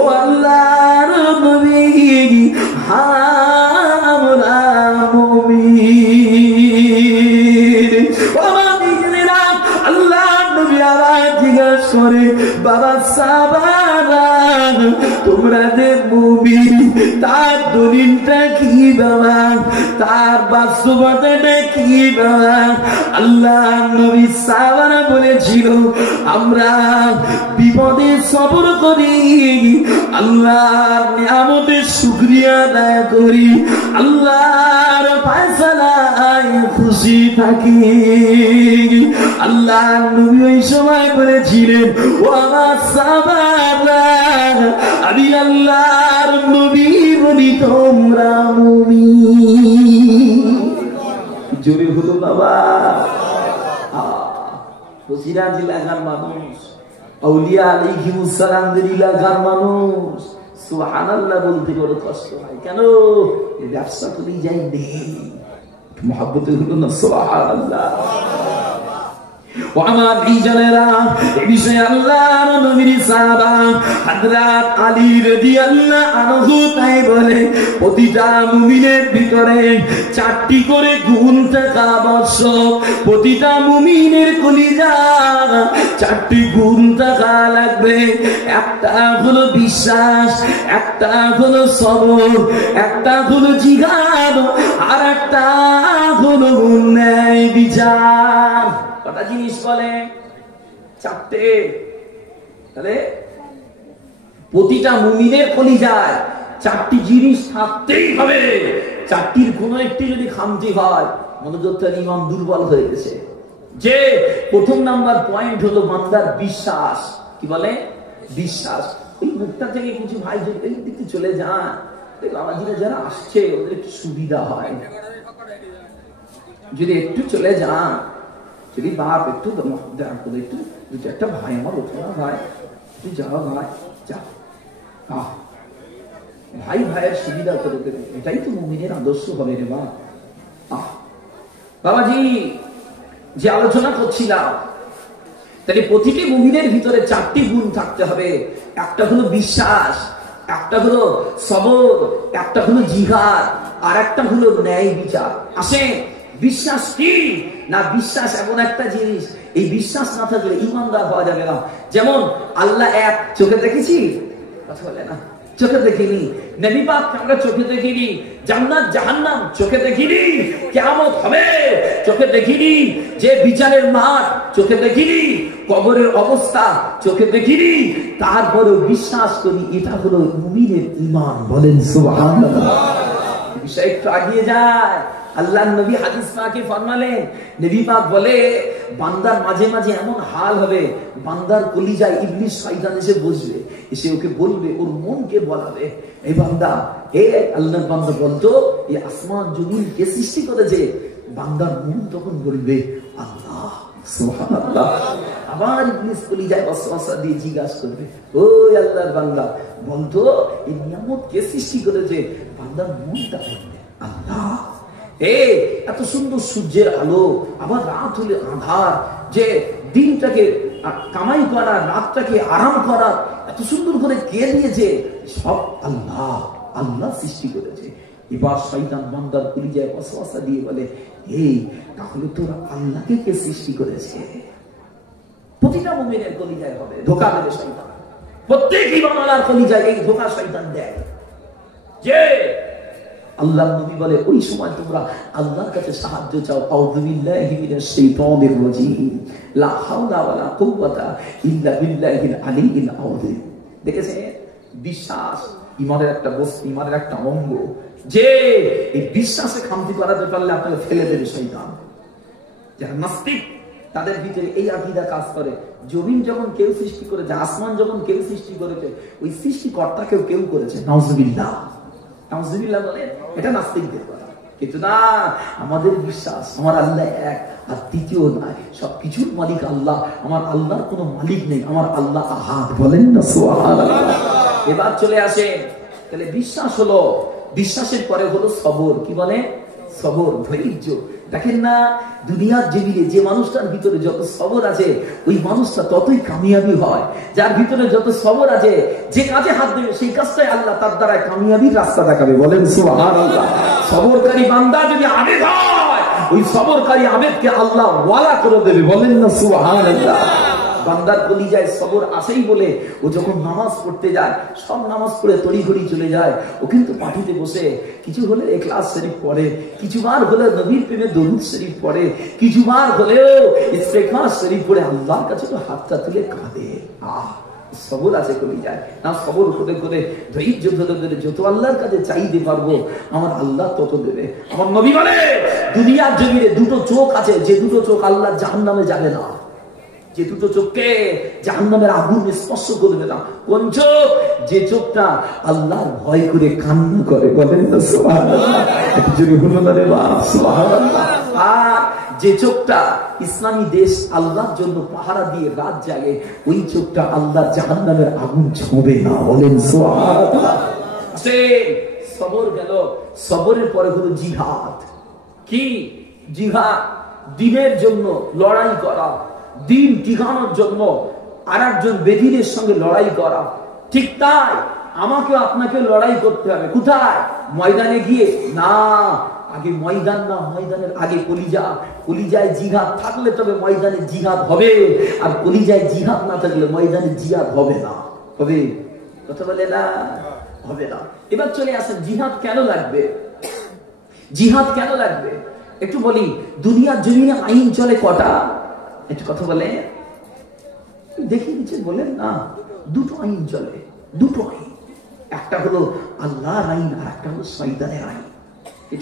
ও আল্লাহর নবী, আমরা মুমিন। আল্লাহ নবী আওয়াজ জিজ্ঞাসা করে, বাবা সাহাবারা তোমরা যে মুমিন তার দলিলটা কি বাবা, তার বাস্তবতাটা কি বাবা? আল্লাহ নবী সাহাবারা বলেছিল, আমরা বিপদে সবর করি, আল্লাহর নিয়ামতের শুকরিয়া আদায় করি, আল্লাহর ফয়সালায় খুশি থাকি। আল্লাহ নবী ওই সময় বলেছিলেন, ও আমার সাহাবারা, আমি আল্লাহর নবী বলি তোমরা মুমিন। জোরে হলো বাবা। বসিরাজ এলাকার মানুষ, আউলিয়া আলাইহিমুস সালামদের এলাকার মানুষ সুবহানাল্লাহ বলতে বড় কষ্ট হয়। কেন? এই ব্যবসা করেই যাই নেই, মহব্বতে হলো না। সুবহানাল্লাহ। ও আমার ভাইজানেরা, এই বিষয়ে আল্লাহর নবীর সাহাবা হযরত আলী রাদিয়াল্লাহু আনহু তাই বলে, প্রতিটা মুমিনের ভিতরে 4টি করে গুণ থাকা আবশ্যক। প্রতিটা মুমিনের কলিজা 4টি গুণ থাকা লাগবে। একটা হলো বিশ্বাস, একটা হলো সবর, একটা হলো জিহাদ, আর একটা হলো ন্যায় বিচার। কটা জিনিস বলে? 4টে। তাহলে প্রতিটা মুমিনের কলিজায় 4টি জিনিস থাকতেই হবে। 4টির কোনো একটি যদি খামতি হয়, মনোযোগের ইমান দুর্বল হয়ে গেছে। যে প্রথম নাম্বার পয়েন্ট হলো বান্দার বিশ্বাস। কি বলে? বিশ্বাস। ওই মুখটা থেকে কিছু ভাই যদি এই দিকে চলে যান, আমাদের যারা আসছে ওদের একটু সুবিধা হয়। যদি একটু চলে যান, যদি বাপ একটু একটু একটা ভাই আমার ওঠা ভাই, তুই যাও ভাই, যা, ভাই ভাইয়ের সুবিধা করে দেবে। এটাই তো মুমিনের আদর্শ হবে রে বাপ। বাবাজি, যে আলোচনা করছিলাম, তাহলে প্রতিটি মুমিনের ভিতরে 4টি গুণ থাকতে হবে। একটা হলো বিশ্বাস, একটা হলো সবর, একটা হলো জিহাদ, আর একটা হলো ন্যায় বিচার। আসে বিশ্বাস কি না? বিশ্বাস এমন একটা জিনিস, এই বিশ্বাস না থাকলে ইমানদার হওয়া যাবে না। যেমন আল্লাহ এক, চোখে দেখেছি? কথা বলে না, চোখে দেখিনি। নবী পাক আমরা চোখে দেখিনি। জান্নাত জাহান্নাম চোখে দেখিনি। কিয়ামত হবে চোখে দেখিনি। যে বিচারের মাঠ চোখে দেখিনি। কবরের অবস্থা চোখে দেখিনি। তারপরেও বিশ্বাস করি, এটা হলো মুমিনের ঈমান। বলেন সুবহানাল্লাহ। বিষয় একটু আগিয়ে যায়। আল্লাহ নবী হাদিস পাকে ফরমালেন, নবী পাক বলে, বান্দার মাঝে মাঝে এমন হাল হবে, বান্দার কলিজায় ইবলিস শয়তান এসে বসবে, এসে ওকে বলবে, ওর মনকে বলাবে, এই বান্দা, হে আল্লাহর বান্দা বলতো, এই আসমান জমিন কে সৃষ্টি করেছে? বান্দার মন তখন বলবে আল্লাহ। সুবহানাল্লাহ। আবার ইবলিস কলিজায় ওয়াসওয়াসা দিয়ে জিজ্ঞাসা করবে, ওই আল্লাহর বান্দা বলতো, এই নিয়ামত কে সৃষ্টি করেছে? বান্দার মনটা বলবে আল্লাহ। এত সুন্দর সূর্যের আলো, আবার রাত হলে আঁধার, যে দিনটাকে কামাই করা, রাতটাকে আরাম করা, এত সুন্দর করে কে দিয়েছে? সব আল্লাহ। আল্লাহ সৃষ্টি করেছে। এবার শয়তান বান্দার কলিজায় ওয়াসওয়াসা দিয়ে বলে, এই তাহলে তোরা আল্লাহকে কে সৃষ্টি করেছে? প্রতিটা মুমিনের কলিজায় হবে ধোঁকা দেবে শয়তান। প্রত্যেক ঈমানওয়ালার কলিজায় এই ধোঁকা শয়তান দেয় যে আল্লাহর নবী বলে ওই সময় তোমরা আল্লাহর কাছে সাহায্য চাও, আউযু বিল্লাহি মিনাশ শাইতানির রাজীম, লা হাওলা ওয়ালা কুওয়াতা ইল্লা বিল্লাহিল আলিয়্যিল আযীম। দেখেছেন, বিশ্বাস ঈমানের একটা বস্তু, ঈমানের একটা অঙ্গ, যে এই বিশ্বাসে খামতি করাতে পারলে আপনাকে ফেলে দেবে শয়তান। যারা নাস্তিক তাদের ভিতরে এই আকীদা কাজ করে, জমিন যখন কেউ সৃষ্টি করেছে, আসমান যখন কেউ সৃষ্টি করেছে, ওই সৃষ্টিকর্তাকেও কেউ করেছে। নাউযুবিল্লাহ, নাউযুবিল্লাহ বলেন, এটা নাস্তিকদের কথা। কিন্তু না, আমাদের বিশ্বাস আমার আল্লাহ এক আর দ্বিতীয় নয়, সবকিছুর মালিক আল্লাহ, আমার আল্লাহর কোনো মালিক নেই, আমার আল্লাহ আহাদ। বলেন না সুবহানাল্লাহ। এবার চলে আসে, তাহলে বিশ্বাস হলো, বিশ্বাসের পরে হলো সবর। কি বলে? সবর, ধৈর্য। দেখেন না, দুনিয়ার জমিনে যে মানুষটার ভিতরে যত সবর আছে, ওই মানুষটা ততই কামিয়াবি হয়। যার ভিতরে যত সবর আছে, যে কাজে হাত দেবে সেই কাজটাই আল্লাহ তার দ্বারা কামিয়াবির রাস্তা দেখাবে। বলেন সুবহানাল্লাহ। সবরকারী বান্দা যদি আবেদ হয়, ওই সবরকারী আবেদকে আল্লাহ ওয়ালা করে দেবে। বলেন না সুবহানাল্লাহ। বান্দার কলিজায় সবর আসেই বলে ও যখন নামাজ পড়তে যায়, সব নামাজ পড়ে তড়িঘড়ি চলে যায়, ও কিন্তু পাঠিতে বসে কিছু হলে ইখলাস শরীফ পড়ে, কিছুবার হলে নবীর প্রেমে দরুদ শরীফ পড়ে, কিছুবার হলেও ইস্তেগফার শরীফ পড়ে আল্লাহর কাছে তো হাতটা তুলে কাঁদে। সবর আছে কলিজায়। না সবর করে করে ধৈর্য ধরে ধরে যত আল্লাহর কাছে চাইতে পারবো, আমার আল্লাহ তত দেবে। আমার নবী বলে, দুনিয়ার জমিনে দুটো চোখ আছে, যে দুটো চোখ আল্লাহ জাহান্নামে যাবে না, যে দুটো চোখকে জাহান্নামের আগুন স্পর্শ করবে না। কোন চোখ? যে চোখটা আল্লাহর ভয় করে কান্না করে। বলেন না সুবহানাল্লাহ। একজনই হলো না রে বাপ, সুবহানাল্লাহ। আর যে চোখটা ইসলামী দেশ আল্লাহর জন্য পাহারা দিয়ে রাত জাগে, ওই চোখটা আল্লাহর জাহান্নামের আগুন ছোঁবে না। বলেন সুবহানাল্লাহ। সবর গেল, সবরের পরে হলো জিহাদ। কি জিহাদ? দ্বীনের জন্য লড়াই করা, দিন টিকানোর জন্য আর একজন বেদিনের সঙ্গে লড়াই করা। ঠিক তাই আমাকে আপনাকে লড়াই করতে হবে। কোথায়? ময়দানে গিয়ে না, আগে ময়দান না, ময়দানের আগে কলিজা। কলিজায় জিহাদ থাকলে তবে ময়দানে জিহাদ হবে, আর কলিজায় জিহাদ না থাকলে ময়দানে জিহাদ হবে না। হবে? কথা বলে না, হবে না। এবার চলে আসেন, জিহাদ কেন লাগবে? জিহাদ কেন লাগবে একটু বলি। দুনিয়ার জমিনে আইন চলে কটা? একটু কথা বলে দেখিয়ে দিচ্ছেন। বলেন না, দুটো আইন চলে, দুটো আইন। একটা হলো আল্লাহর আইন, আর একটা হলো শয়তানের আইন।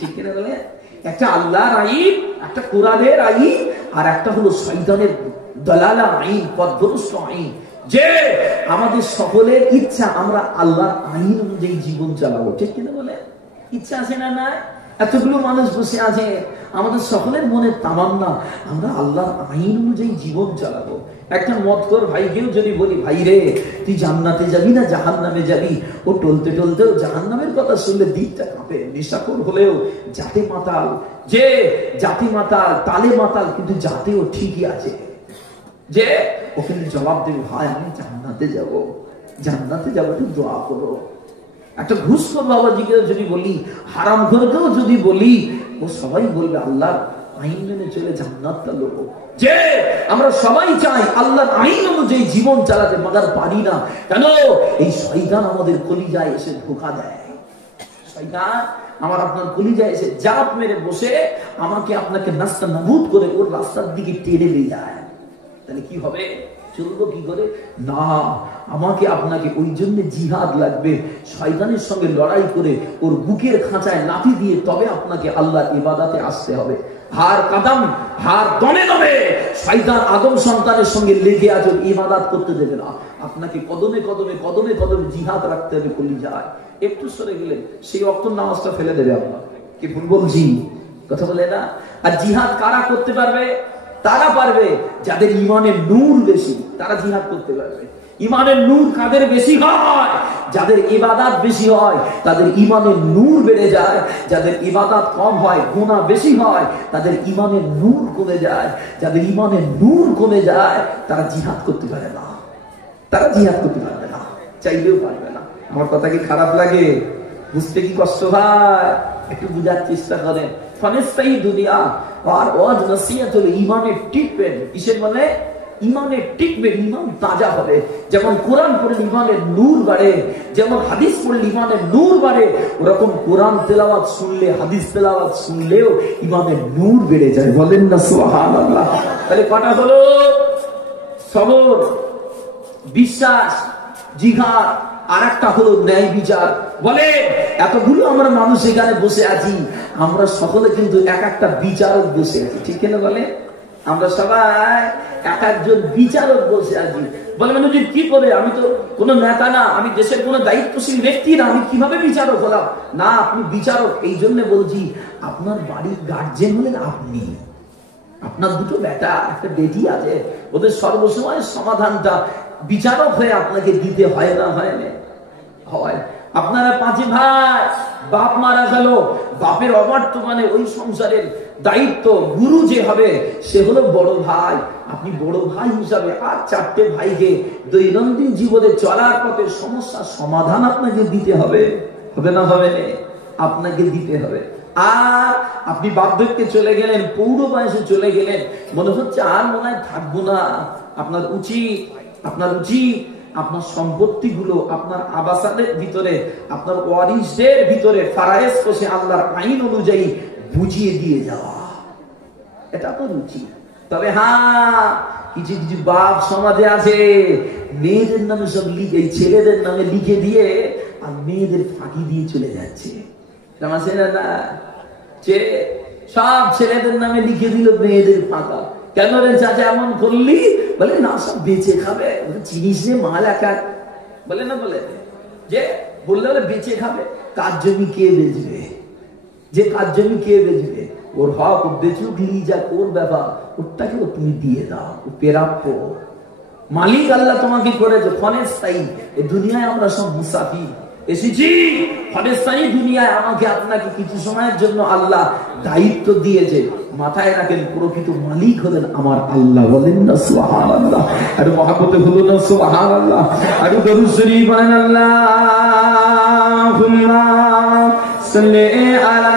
ঠিক কিনা বলে? একটা আল্লাহর আইন, একটা কোরআনের আইন, আর একটা হলো শয়তানের দলালা আইন, পথভ্রষ্ট আইন। যে আমাদের সকলের ইচ্ছা আমরা আল্লাহর আইন অনুযায়ী জীবন চালাবো। ঠিক কিনা বলে? ইচ্ছা আছে না? না, এতগুলো মানুষ বসে আছে, আমাদের সকলের মনের তামান্না আমরা আল্লাহর আইন অনুযায়ী জীবন চালাবো। একটা মদখোর ভাইকেও যদি বলি, ভাই রে তুই জান্নাতে যাবি না জাহান্নামে যাবি, ও টলতে টলতেও জাহান্নামের কথা শুনলে দিকটা কাঁপে। নেশাখোর হলেও জাতে মাতাল, যে জাতি মাতাল, তালে মাতাল, কিন্তু জাতেও ঠিকই আছে। যে ওখানে জবাব দেবে, ভাই আমি জান্নাতে যাব, জান্নাতে যাবো, একটু দোয়া করো। একটা ঘুষখোর বাবাজিকে যদি বলি, হারামখোরকেও যদি বলি, ও সবাই বলবে আল্লাহর আইন মেনে চলে জান্নাতটা লোক। যে আমরা সবাই চাই আল্লাহর আইন অনুযায়ী জীবন চালাতে, মগার পারি না। কেন? এই শয়তান আমাদের কলিজায় এসে ধোঁকা দেয়। শয়তান আমার আপনার কলিজায় এসে জাপ মেরে বসে আমাকে আপনাকে নাস্তা নাবুদ করে ওর রাস্তার দিকে টেনে নিয়ে যায়। তাহলে কি হবে? চলবো কি করে? না, আমাকে আপনাকে ওই জন্য জিহাদ লাগবে। শয়তানের সঙ্গে লড়াই করে ওর বুকের খাঁচায় লাথি দিয়ে তবে আপনাকে আল্লাহর ইবাদতে আসতে হবে। হার কাদাম, হার দমে দমে শয়তান আদম সন্তানের সঙ্গে লেগে আজ ইবাদত করতে দেবে না। আপনাকে কদমে কদমে কদমে কদমে জিহাদ রাখতে হবে কলিজায়। একটু সরে গেলে সেই ওয়াক্ত নামাজটা ফেলে দেবে আপনার। কি ভুল বলছি? কথা বলে না। আর জিহাদ কারা করতে পারবে? তারা পারবে যাদের ইমানের নূর বেশি, তারা জিহাদ করতে পারবে। ইমানের নূর কাদের বেশি হয়? যাদের ইবাদত বেশি হয় তাদের ইমানের নূর বেড়ে যায়। যাদের ইবাদত কম হয়, গুনাহ বেশি হয়, তাদের ইমানের নূর কমে যায়। যাদের ইমানের নূর কমে যায় তারা জিহাদ করতে পারে না, তারা জিহাদ করতে পারবে না, চাইলেও পারবে না। আমার কথা কি খারাপ লাগে? বুঝতে কি কষ্ট হয়? একটু বুঝার চেষ্টা করেন। ফানেস্তাই দুনিয়া আর ওয়াজ নসিহত হলো ইমানের ট্রিটমেন্ট। কিসের? মানে ইমানে টিকবে, ইমান তাজা হবে। যেমন কোরআন পড়লে ইমানের নূর বাড়ে, যেমন হাদিস পড়লে ইমানের নূর বাড়ে, ওরকম কোরআন তেলাওয়াত শুনলে, হাদিস তেলাওয়াত শুনলেও ইমানের নূর বেড়ে যায়। বলেন না সুবহানাল্লাহ। তাহলে কটা হলো? সবর, বিশ্বাস, জিহাদ, আর একটা হলো ন্যায় বিচার। বলে এতগুলো আমরা মানুষ এখানে বসে আছি, আমরা সকলে কিন্তু এক একটা বিচারক বসে আছি, ঠিক না? বলে আমরা সবাই এক একজন বিচারক বসে আছি। বলে মানে কি করে? আমি তো কোনো নেতা না, আমি দেশের কোনো দায়িত্বশীল ব্যক্তি না, আমি কিভাবে বিচারক হলাম? না, আপনি বিচারক এই জন্য বলছি, আপনার বাড়ির গার্জেন হলেন আপনি, আপনার দুটো বেটা একটা বেটি আছে, ওদের সর্বসময় সমাধানটা বিচারক হয়ে আপনাকে দিতে হয় না? হয় না? হয়। আপনারা 5 ভাই, বাপ মারা গেল, বাপের অবর্তমানে ওই সংসারের দায়িত্ব গুরু যে হবে সে হলো বড় ভাই। আপনি বড় ভাই হিসাবে আর 4টে ভাইকে দৈনন্দিন জীবনে চলার পথে সমস্যার সমাধান আপনাকে দিতে হবে। হবে না? হবে না? আপনাকে দিতে হবে। আর আপনি বার্ধক্যে চলে গেলেন, পৌর বয়সে চলে গেলেন, মনে হচ্ছে আর মনে হয় থাকবো না। আপনার উচিত আপনার সম্পত্তিগুলো আপনার আবাসাদের ভিতরে, আপনার ওয়ারিসদের ভিতরে ফারায়েজ কোষে আল্লাহর আইন অনুযায়ী বুঝিয়ে দিয়ে যাওয়া, এটা তো রুচি। তবে হ্যাঁ, কিছু কিছু বাপ সমাজে আছে, মেয়েদের নামে সব লিখে, ছেলেদের নামে লিখে দিয়ে আর মেয়েদের ফাঁকি দিয়ে চলে যাচ্ছে। সব ছেলেদের নামে লিখে দিল, মেয়েদের ফাঁকা। কেন রে চাচা এমন করলি? বলে না, সব বেঁচে খাবে। চিনিস রে মাল একা? বলে না, বলে যে বললে বলে বেঁচে খাবে। কার জমি কে বেচবে? যে কার জমি কে বেচবে, ওর হক বেচুক, নিয়ে যাক, ওর ব্যাপার, ওরটাকে তুমি দিয়ে দাও, ও প্রাপ্য। মালিক আল্লাহ তোমাকে করেছে ক্ষণস্থায়ী। এই দুনিয়ায় আমরা সব মুসাফির এসেছি, ক্ষণস্থায়ী দুনিয়ায় আমাকে আপনাকে কিছু সময়ের জন্য আল্লাহ দায়িত্ব দিয়েছে। মাথায় রাখেন, প্রকৃত মালিক হলেন আমার আল্লাহ। বলেন না সুবহানাল্লাহ। আর মহব্বতে হলো না সুবহানাল্লাহ। আর দরুদ শরীফ পড়েন, আল্লাহুম্মা সাল্লি আলা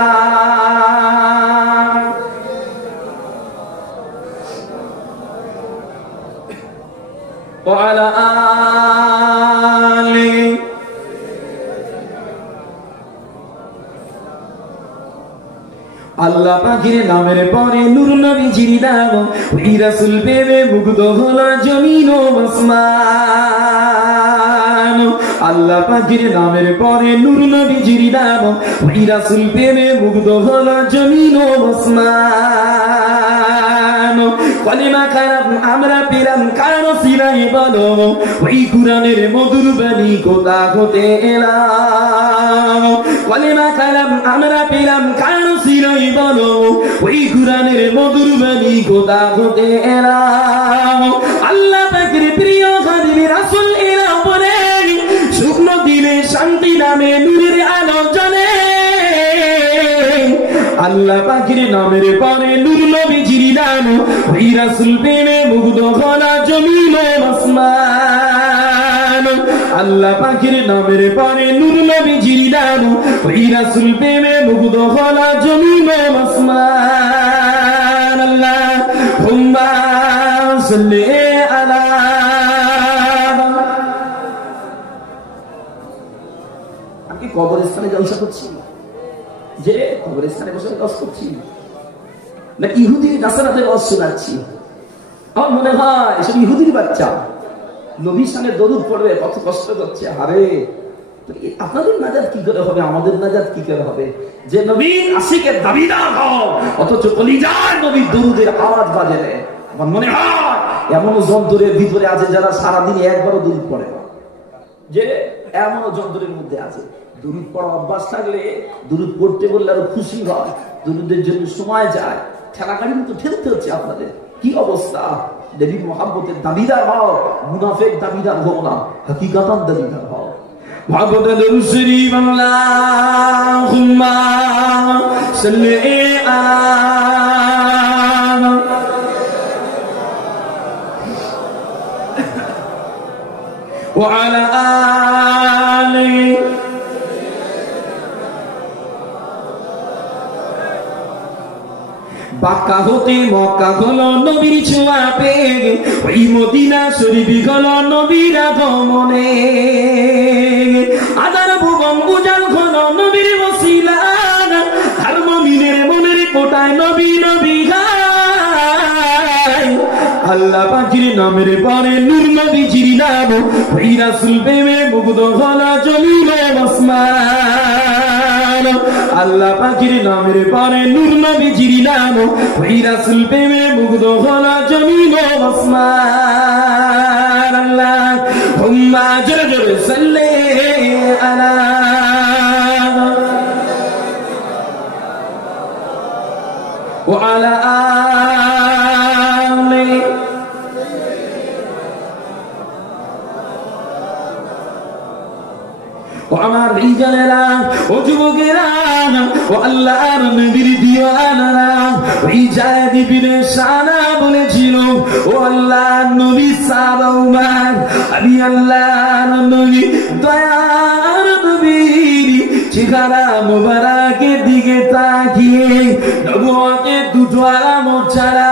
ওয়া আলা আলি। আল্লাহ পাকের নামের পরে নূর নবীজির নাম, ওই রাসূল প্রেমে মুগ্ধ হলো জমিন ও আসমান। আল্লাহ পাকের নামের পরে নূর নবীজির নাম, ওই রাসূল প্রেমে মুগ্ধ হলো জমিন ও আসমান। কলিমা খারাপ আমরা পেলাম কারো সিরাই বলো, ওই কুরআনের মধুর বাণী কোথা হতে এলাম। কলিমা খারাপ আমরা পেলাম কারো সিরাই বলো, ওই কুরআনের মধুর বাণী কোথা হতে এলাম। আল্লাহ পাকের প্রিয় খাদিম রাসূল এরা বলেন, শুকনো দিলে শান্তি নামে নূরের আলো জ্বলে। আল্লাহ পাকের নামের পরে নূর নবীজির নাম, ওই রাসূল প্রেমে মুগ্ধ হলো জমিন ও আসমান। আল্লাহ পাকের নামের পরে নূর নবীজির নাম, ওই রাসূল প্রেমে মুগ্ধ হলো জমিন ও আসমান। আল্লাহুম্মা সাল্লি আলা। আমি কবরস্থানে জলসা করছি, যে কবরস্থানে বসে কাজ করছি, না ইহুদি নাসারাদের ওয়াজ শোনাচ্ছি? আমার মনে হয় এসব ইহুদির বাচ্চা নবীর সামনে দরুদ পড়বে, কত কষ্ট করছে। আরে আপনাদের নাজাত কি করে হবে, আমাদের নাজাত কি করে হবে? যে নবীর আশিকের দাবিদার হও, অথচ কলিজার নবীর দরুদের আওয়াজ বাজে না। আমার মনে হয় এমন যন্ত্রের ভিতরে আছে যারা সারাদিন একবারও দরুদ পড়ে না, যে এমন যন্ত্রের মধ্যে আছে। দরুদ পড়া অভ্যাস থাকলে দরুদ পড়তে বললে আরো খুশি হয়, দরুদের জন্য সময় যায়। ঠেলাগাড়ির মতো ঠেলতে হচ্ছে আপনাদের। কি অবস্থা! নবীর মহব্বতের দাবিদার হও, মুনাফিক দাবিদার হও না, হাকিকাতান দাবিদার হও। মহব্বতের দরুদ শরীফ আল্লাহুম্মা সাল্লি আলা ওয়া আলা আলি। পাক্কা হতে মক্কা হলো নবীর ছোঁয়া পেয়ে, ওই মদিনা শরীফ হলো নবীর আগমনে। আদার ভুবন বুঝাল হলো নবীর ওসিলা, আর মুমিনের মনের কোটায় নবী নবী গায়। আল্লাহ পাকের নামের পরে নূর নবীজির নাম, ওই রাসূল প্রেমে মুগ্ধ হলো জমিন আসমান। আল্লাহ পাকের নামের পরে নূর নবীজির নাম, ওই রাসূল প্রেমে মুগ্ধ হলো জমিন আসমান। আল্লাহুম্মা জোরে জোরে সাল্লি আলা ওয়া আলা আলি। ও আমার রিজালেরা, ও যুবকেরা, ও আল্লাহর নবীর দিওয়ানারা, ওই যায়েদ ইবনে সানা বলেছিল, ও আল্লাহর নবী সাহাবা উমর, আমি আল্লাহর নবী দয়ার নবীর চেহারা মুবারকের দিকে তাকিয়ে নবুয়তের দুটো আলামত ছাড়া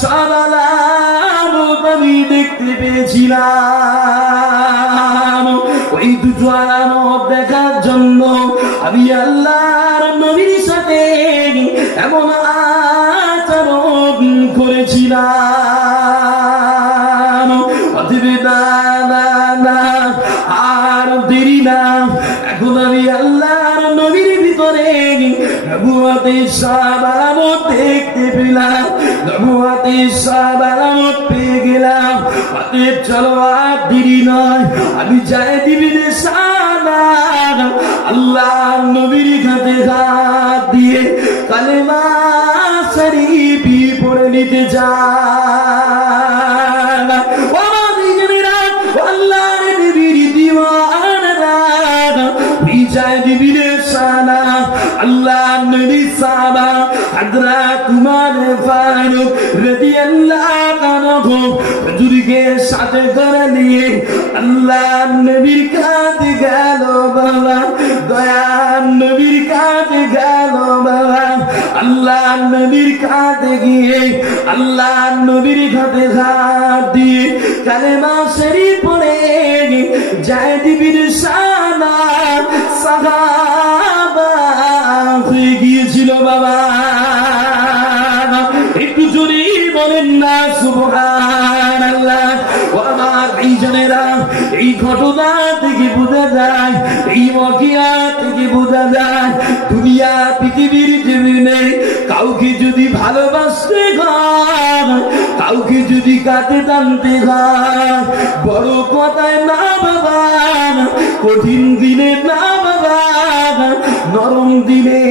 সব আলামত আমি দেখতে পেয়েছিলাম। ওই দুটো আলামত দেখার জন্য আমি আল্লাহর নবীর সাথে এমন আচরণ করেছিলাম। অতএব না আর দেরি না, এখন আমি আল্লাহর নবীর ভিতরে নবুয়তের সব আলামত দেখতে পেলাম, নবুয়তের সব আলামত পেয়ে গেলাম। অতএব চলো আর দেরি নয়, আমি যায়েদ ইবনে সানা আল্লাহর নবীর হাতে হাত দিয়ে কালেমা শরীফ পড়ে নিতে চাই। ও নিজেরা, আল্লাহর নবীর দিওয়ানারা, যায়েদ ইবনে সানা আল্লাহর নবীর সাহাবা হযরত উমর ফারুক রাদিয়াল্লাহু আনহু হুজুরকে সাথে করে নিয়ে আল্লাহর নবীর কাছে গেল বাবা, দয়ার নবীর কাছে গেল বাবা। আল্লাহর নবীর কাছে গিয়ে আল্লাহর নবীর হাতে হাত দিয়ে কালেমা শরীফ পড়ে যায়েদ ইবনে সানা সাহাবা হয়ে গিয়েছিল বাবা। একটু জোরে বলেন না সুবহানাল্লাহ। ও আমার ভাইজানেরা, এই ঘটনা থেকে বোঝা যায়, এই ওয়াকিয়া থেকে বোঝা যায়, দুনিয়া পৃথিবীর জীবনে কাউকে যদি ভালোবাসতে হয়, কাউকে যদি কাছে টানতে হয়, বড় কথায় না বাবা, কঠিন দিনে না বাবা, নরম দিনে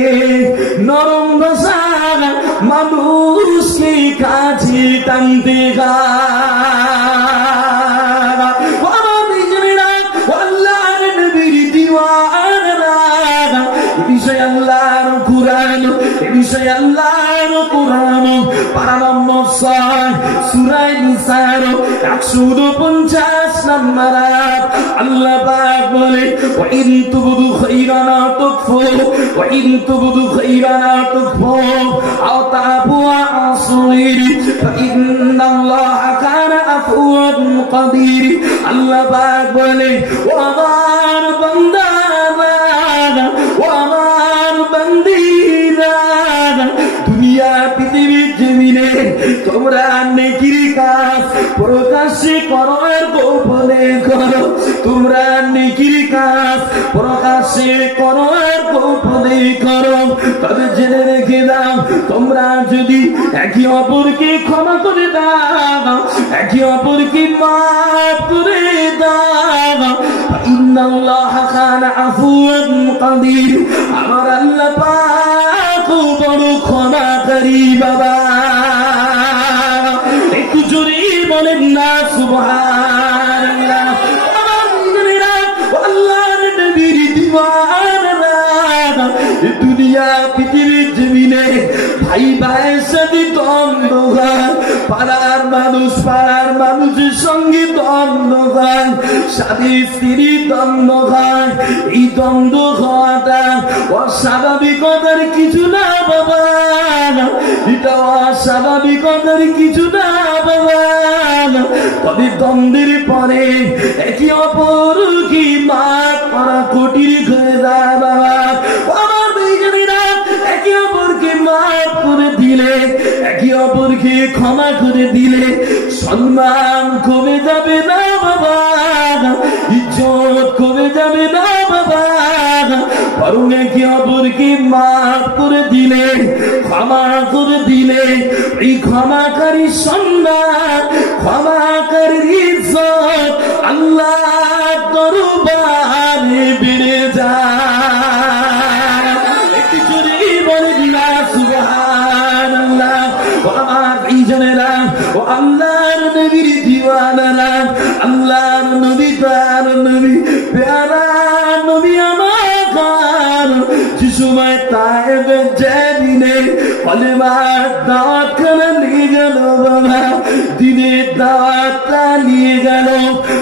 নরম ভাষা মানুষকে কাছে টানতে আল্লাহর কুরআন, বিষয় আল্লাহর কুরআন পারা নম্বর 6 সূরা নিসার 149 নম্বর আয়াত। আল্লাহ পাক বলে, ওয়া ইন তুবদু খাইরান আও তুখফু, ওয়া ইন তুবদু খাইরান আও তুখফু আও তা'ফু আসরির ফা ইন্নাল্লাহা কানা আফওয়ান কাদির। আল্লাহ পাক বলে, ও আমার বান্দা, ও আমার বান্দীরা, দুনিয়া পৃথিবীর জমিনে তোমরা নেকির কাজ প্রকাশ্যে করো আর গোপনে করো, তোমরা নেকির কাজ প্রকাশ্যে করো আর গোপনে করো। তবে জেনে রেখে দাও, তোমরা যদি একে অপরকে ক্ষমা করে দাও, একে অপরকে মাফ করে দাও, ইন্নাল্লাহা কানা আফওয়ান কাদির, আমার আল্লাহ পাক বড় ক্ষমাকারী বাবা। একটু জোরে বলেন না সুবহানাল্লাহ। আল্লাহর নবীর দিওয়ানারা, দুনিয়া পৃথিবীর জমিনে ভাই ভাইয়ের সাথে দ্বন্দ্ব হয়, পাড়ার মানুষের সঙ্গে দ্বন্দ্ব হয়, স্বামী স্ত্রী দ্বন্দ্ব হয়। এই দ্বন্দ্ব হওয়াটা অস্বাভাবিকতার কিছু না বাবা, এটা অস্বাভাবিকতার কিছু না বাবা। তবে দ্বন্দ্বের পরে একে অপরকে মাফ করা কঠিন হয়ে যায় বাবা। আমার দুইজনেরা একে অপরকে মাফ করে দিলে, একে অপরকে ক্ষমা করে দিলে সম্মান কমে যাবে না বাবা, ইজ্জত কমে যাবে না বাবা। বরং একে অপরকে মাফ করে দিলে, ক্ষমা করে দিলে এই ক্ষমাকারী সম্মান, ক্ষমাকারীর ইজ্জত আল্লাহর দরবারে বেড়ে যায়। একটু জোরে বলে না সুবহানাল্লাহ। ও আমার এইজনেরা, ও আল্লাহর নবীর দিওয়ানারা, আল্লাহর নবী তার নবী প্যারা নবী আমার যে সময় তায়েবে যেদিনে কলেমার দাওয়াত খানা নিয়ে গেল বাবা, দিনের দাওয়াতটা নিয়ে গেল।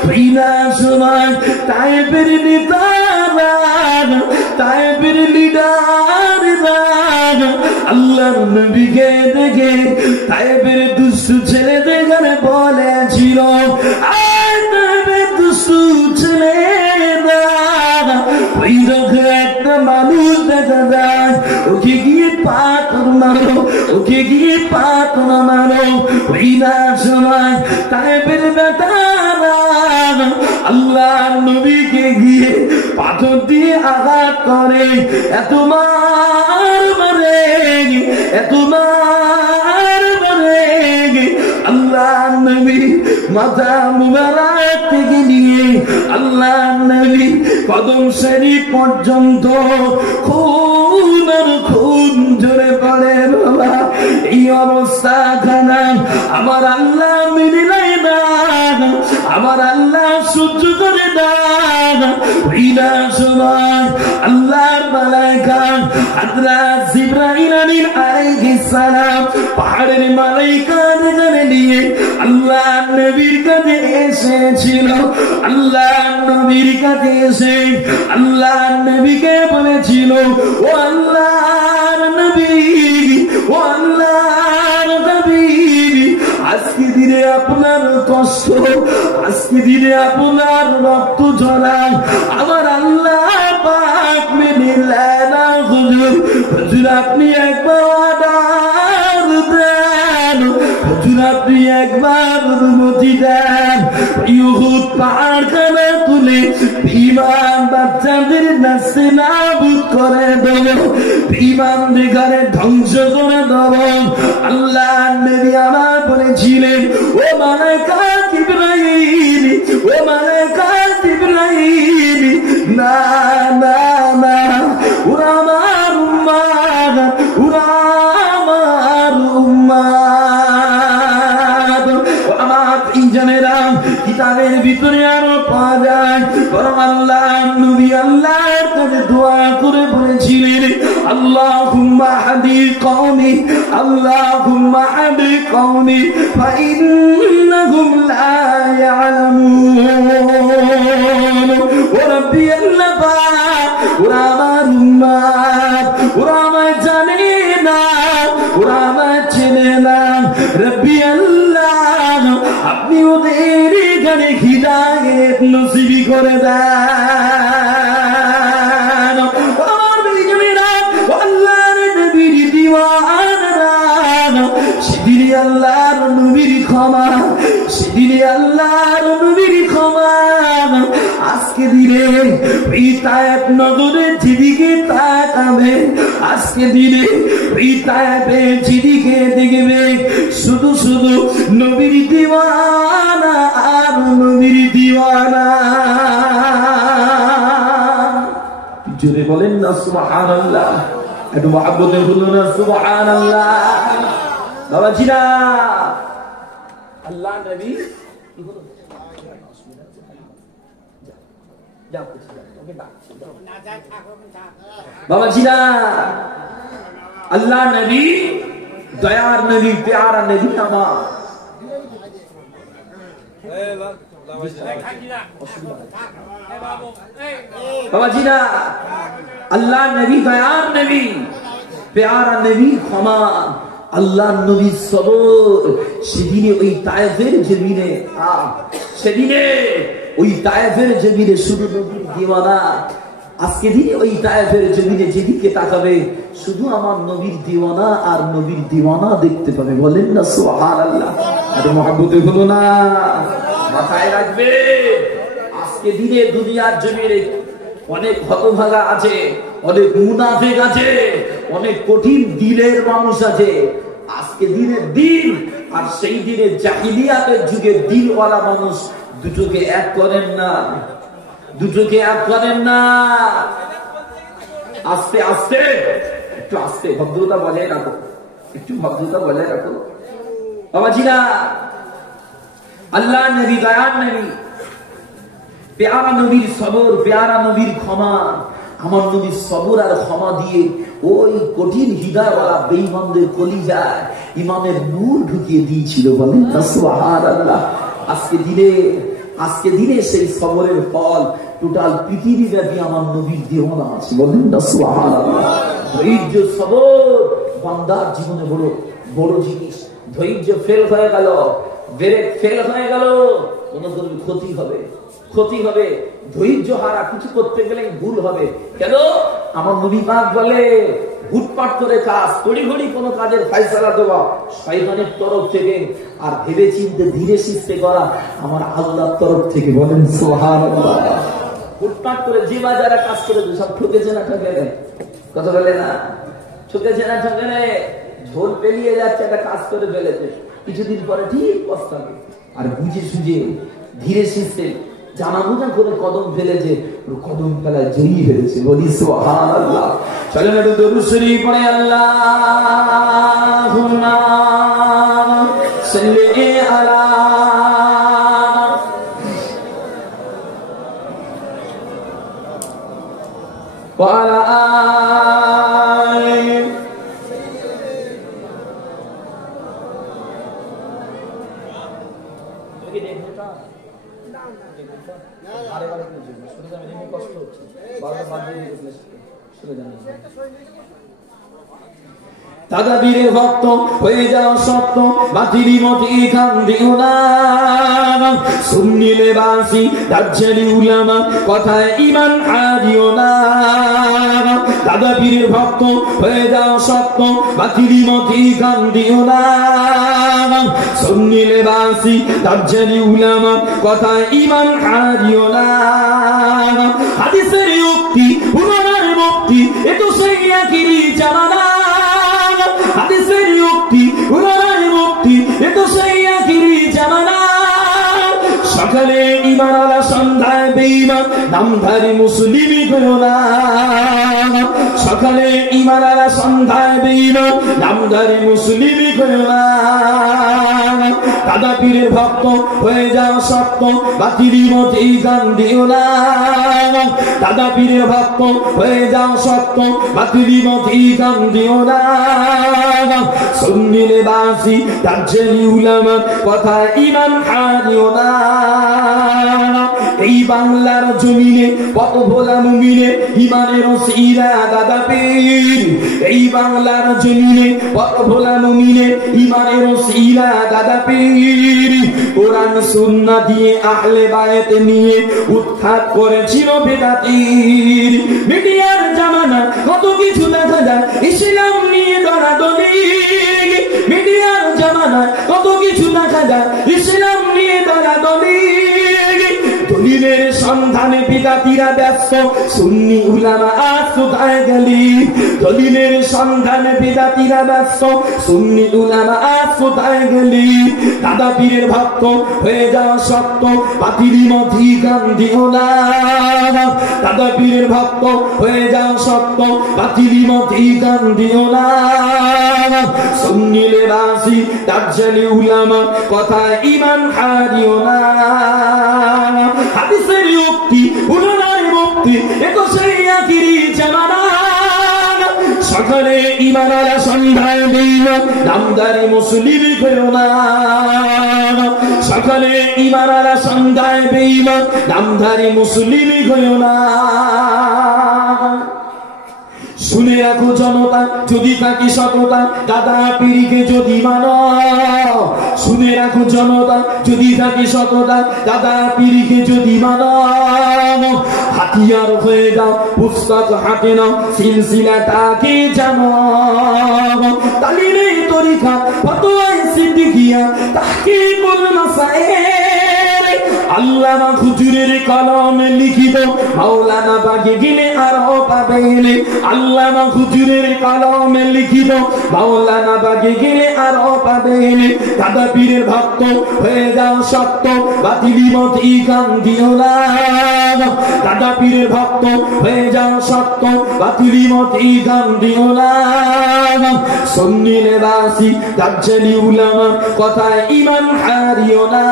বিনা সময় তায়েবের নেতারা, তায়েবের লিডাররা আল্লাহর নবীকে দেখে তায়েবের দুষ্টু ছেলেদের গানে বলেছিল, তায়েবের দুষ্টু ছেলেরা ওই রকম একটা মানুষ দেখা যায়, ওকে গিয়ে পাথর মারো, ওকে গিয়ে পাথর মারো। ওই না সময় তায়েবের বেটারা আল্লাহর নবীকে গিয়ে পাথর দিয়ে আঘাত করে, এত মার মারে, এত মার মারে। আল্লাহর নবী মাথা মুবারক থেকে নিয়ে আল্লাহর নবী কদম শরীফ পর্যন্ত খুন আর খুন ঝরে পড়ে বাবা। এই অবস্থা খানা আমার আল্লাহ মেনে নেয় না, আমার আল্লাহ সহ্য করে না। ওই না সময় আল্লাহর মালাইকা হযরত জিবরাইল আলাইহিস সালাম পাহাড়ের মালাইকা নিয়ে আল্লাহর নবীর কাছে এসেছিল। আল্লাহর নবীর কাছে এসে আল্লাহর নবীকে বলেছিল, ও আল্লাহর নবী, ও আল্লাহর নবী, আজকে দিনে আপনার কষ্ট, আজকে দিনে আপনার রক্ত ঝরা আমার আল্লাহ পাক মেনে নেয় না। হুজুর, হুজুর আপনি একবার অর্ডার দেন, হুজুর আপনি একবার অনুমতি দেন। উহুদ পাহাড় খানা তুলে বিমান বাচ্চাদের নাচতে নাবুদ করে দেব, বিমান ঘরে ধ্বংস করে দেব। আল্লাহ নবী আমার বলেছিলেন, ও মালাইকা জিবরাইল, ও মালাইকা জিবরাইল, না না না, ওরা আমার উম্মাত, ওরা আমার উম্মাত। আমার ইনজানেরা কিতাবের ভিতরে আরো পাওয়া যায়, বরং আল্লাহ নবী আল্লাহর কাছে দোয়া করে বলেছিলেন, আল্লাহুম্মা হাদি কওমি, আল্লাহুম্মা হাদি কওমি ফাইন্নাহুম লা ইয়ালামুন। ও রব্বি আল্লাহ পাক, ওরা আমার উম্মাত, ওরা আমায় জানে না, ওরা আমায় চেনে না। রব্বি আল্লাহ আপনি ওদের এখানে হিদায়াত নসিব করে দেন। আমার বিজনেরা আল্লাহর নবীর দিওয়ানারা, সেদিনে আল্লাহর নবীর ক্ষমা, সেদিনে আল্লাহর নবীর ক্ষমা। আজকে দিনে এই তায়েব নগরে যেদিকে তাকাবে, আজকে দিনে এই তায়েবে যেদিকে দেখবে শুধু শুধু নবীর দিওয়ানা আর নবীর দিওয়ানা। জোরে বলেন না সুবহানাল্লাহ, একটু মহব্বতে বলুন না সুবহানাল্লাহ। বাবাজিরা আল্লাহ নবী বাবাজিরা আল্লাহ নবী দয়ার নবী, প্যারা নবী আমার বাবাজিরা, আল্লাহ নবী দয়ার নবী, প্যারা নবী ক্ষমা, আল্লাহ নবী সবর। সেদিনে ওই তায়েফের জমিনে, সেদিনে ওই তায়েফের জমিনে শুধু নবীর দিওয়ানা। আজকে দিনে ওই তায়েফের জমিনে যেদিকে তাকাবে শুধু আমার নবীর দিওয়ানা আর নবীর দিওয়ানা দেখতে পাবে। বলেন না সুবহানাল্লাহ। আরে মহব্বতে হলো না, মাথায় রাখবে। আজকে দিনে দুনিয়ার জমিনে অনেক হতভাগা আছে, অনেক মুনাফিক আছে, অনেক কঠিন দিলের মানুষ আছে। আজকে দিনের দিন আর সেই দিনে জাহিলিয়াতের যুগে দিলওয়ালা মানুষ দুটোকে এক করেন না, দুটোকে এক করেন না। আস্তে আস্তে, একটু আস্তে, ভদ্রতা বজায় রাখো, একটু ভদ্রতা বজায় রাখো বাবাজিরা। আল্লাহ নবী দয়ার নবী, প্যারা নবীর সবর, প্যারা নবীর ক্ষমা। আমার নবীর সবর আর ক্ষমা দিয়ে ওই কঠিন হৃদয়ওয়ালা বেঈমানদের কলিজায় ইমানের নূর ঢুকিয়ে দিয়েছিল। বলেন না সুবহানাল্লাহ। আজকে দিনে সেই সবরের ফল টোটাল পৃথিবীব্যাপী আমার নবীর দেওয়ানা আছে। বলেন না সুবহানাল্লাহ। ধৈর্য সবর বান্দার জীবনে বড় বড় জিনিস। ধৈর্য ফেল হয়ে গেল, ব্রেক ফেল হয়ে গেল, মনে করবি ক্ষতি হবে, ক্ষতি হবে। ধৈর্য হারা কিছু করতে গেলে ভুল হবে। কেন? আমার নবী পাক বলে, হুটপাট করে কাজ, তড়িঘড়ি কোন কাজের ফয়সালা দেওয়া শয়তানের তরফ থেকে, আর ভেবে চিন্তে ধীরে সুস্থে করা আমার আল্লাহর তরফ থেকে। বলেন সুবহানাল্লাহ। হুটপাট করে যে যারা কাজ করে সব ঠকেছে না ঠকে নেয়, কথা বলে না, ঠকেছে না ঠকে নেয়। ঝোল পেলিয়ে যাচ্ছে, একটা কাজ করে ফেলেছে, কিছুদিন পরে ঠিক পস্তাবে। আর বুঝে সুঝে ধীরে সুস্থে জানা বোঝা করে কদম ফেলেছে, কদম ফেলায় জড়িয়ে ফেলেছে। বলি সুবহানাল্লাহ। চলেন একটু দরুদ শরীফ পড়ে আল্লাহুম্মা সাল্লি আলা ওয়া আলা আলি তাদাবীরের ভক্ত হয়ে যাও সত্য, বাতিলি মতি খান দিও না। সুন্নি লেবাসী দাজ্জালি উলামা কথায় ঈমান হারিও না। তাদাবীরের ভক্ত হয়ে যাও সত্য, বাতিলি মতি খান দিও না। সুন্নি লেবাসী দাজ্জালি উলামা কথায় ঈমান হারিও না। হাদিসের যুক্তি উলামার মুক্তি, এ তো সেই একই জানা। হাদিসের যুক্তি উলামার মুক্তি, এ তো সেই একই জানা। সকালে ঈমান আলা সন্ধ্যায় বেঈমান, নামধারী মুসলিমই হলো না। সকালে ঈমান আলা সন্ধ্যায় বেঈমান, নামধারী মুসলিমই হলো না। দাদা পীরের ভক্ত হয়ে যাও সত্য, বাতিলি মতি গান দিও না। দাদা পীরের ভক্ত হয়ে যাও সত্য, বাতিলি মতি গান দিও না। সুন্নি লেবাসী দাজ্জালি উলামা কথায় ঈমান হারিও না। এই বাংলার জমিনে কত ভোলা মুমিনে ঈমানের ওসিলা দাদা পীর। এই বাংলার জমিনে কত ভোলা মুমিনে ঈমানের ওসিলা দাদা পীর। কোরআন সুন্নাহ দিয়ে আহলে বায়াত নিয়ে উৎখাত করেছিল বেদাতির। মিডিয়ার জামানা কত কিছু দেখা যায়, ইসলাম নিয়ে দরাদরি। মিডিয়ার জামানা কত কিছু দেখা যায়, ইসলাম নিয়ে দরাদরি। দলিলের সন্ধানে বিদাতিরা ব্যস্ত, সুন্নি উলামা আজ কোথায় গেলি? দলিলের সন্ধানে বিদাতিরা ব্যস্ত, সুন্নি উলামা আজ কোথায় গেলি? দাদা পীরের ভক্ত হয়ে যাও সত্য, বাতিলি মতি গান দিও না। দাদা পীরের ভক্ত হয়ে যাও সত্য, বাতিলি মতি গান দিও না। সুন্নি লেবাসী দাজ্জালি উলামা কথায় ঈমান হারিও না। হাদিসের যুক্তি উলামার মুক্তি, এ তো সেই একই জানা। সকালে ঈমান আলা সন্ধ্যায় বেঈমান, নামধারী মুসলিমই হলো না। সকালে ইমানারা সন্ধ্যায় বেঈমান নামধারী মুসলিমই হইও না। শুনে রাখো জনতা, যদি থাকি সততা দাদা পীরকে যদি মানো। শুনে রাখো জনতা, যদি থাকি সততা দাদা পীরকে যদি মানো। হাতিয়ার হয়ে যাও, পুস্তক হাতে নাও, সিলসিলাটাকে জানো। তালিমে তরিকা ফতোয়ায়ে সিদ্দিকিয়া তাহকিকুল মাসাইল আল্লামা হুজুরের কলমে লিখিত মাওলানা বাগে গেলে আরো পাবেন। আল্লামা হুজুরের কলমে লিখিত মাওলানা বাগে গেলে আরো পাবেন। দাদা পীরের ভক্ত হয়ে যাও সত্য, বাতিলি মত ইকাম দিও না। দাদা পীরের ভক্ত হয়ে যাও সত্য, বাতিলি মত ইকাম দিও না। সুন্নি লেবাসি দাজ্জালি উলামা কথায় ঈমান হারিও না।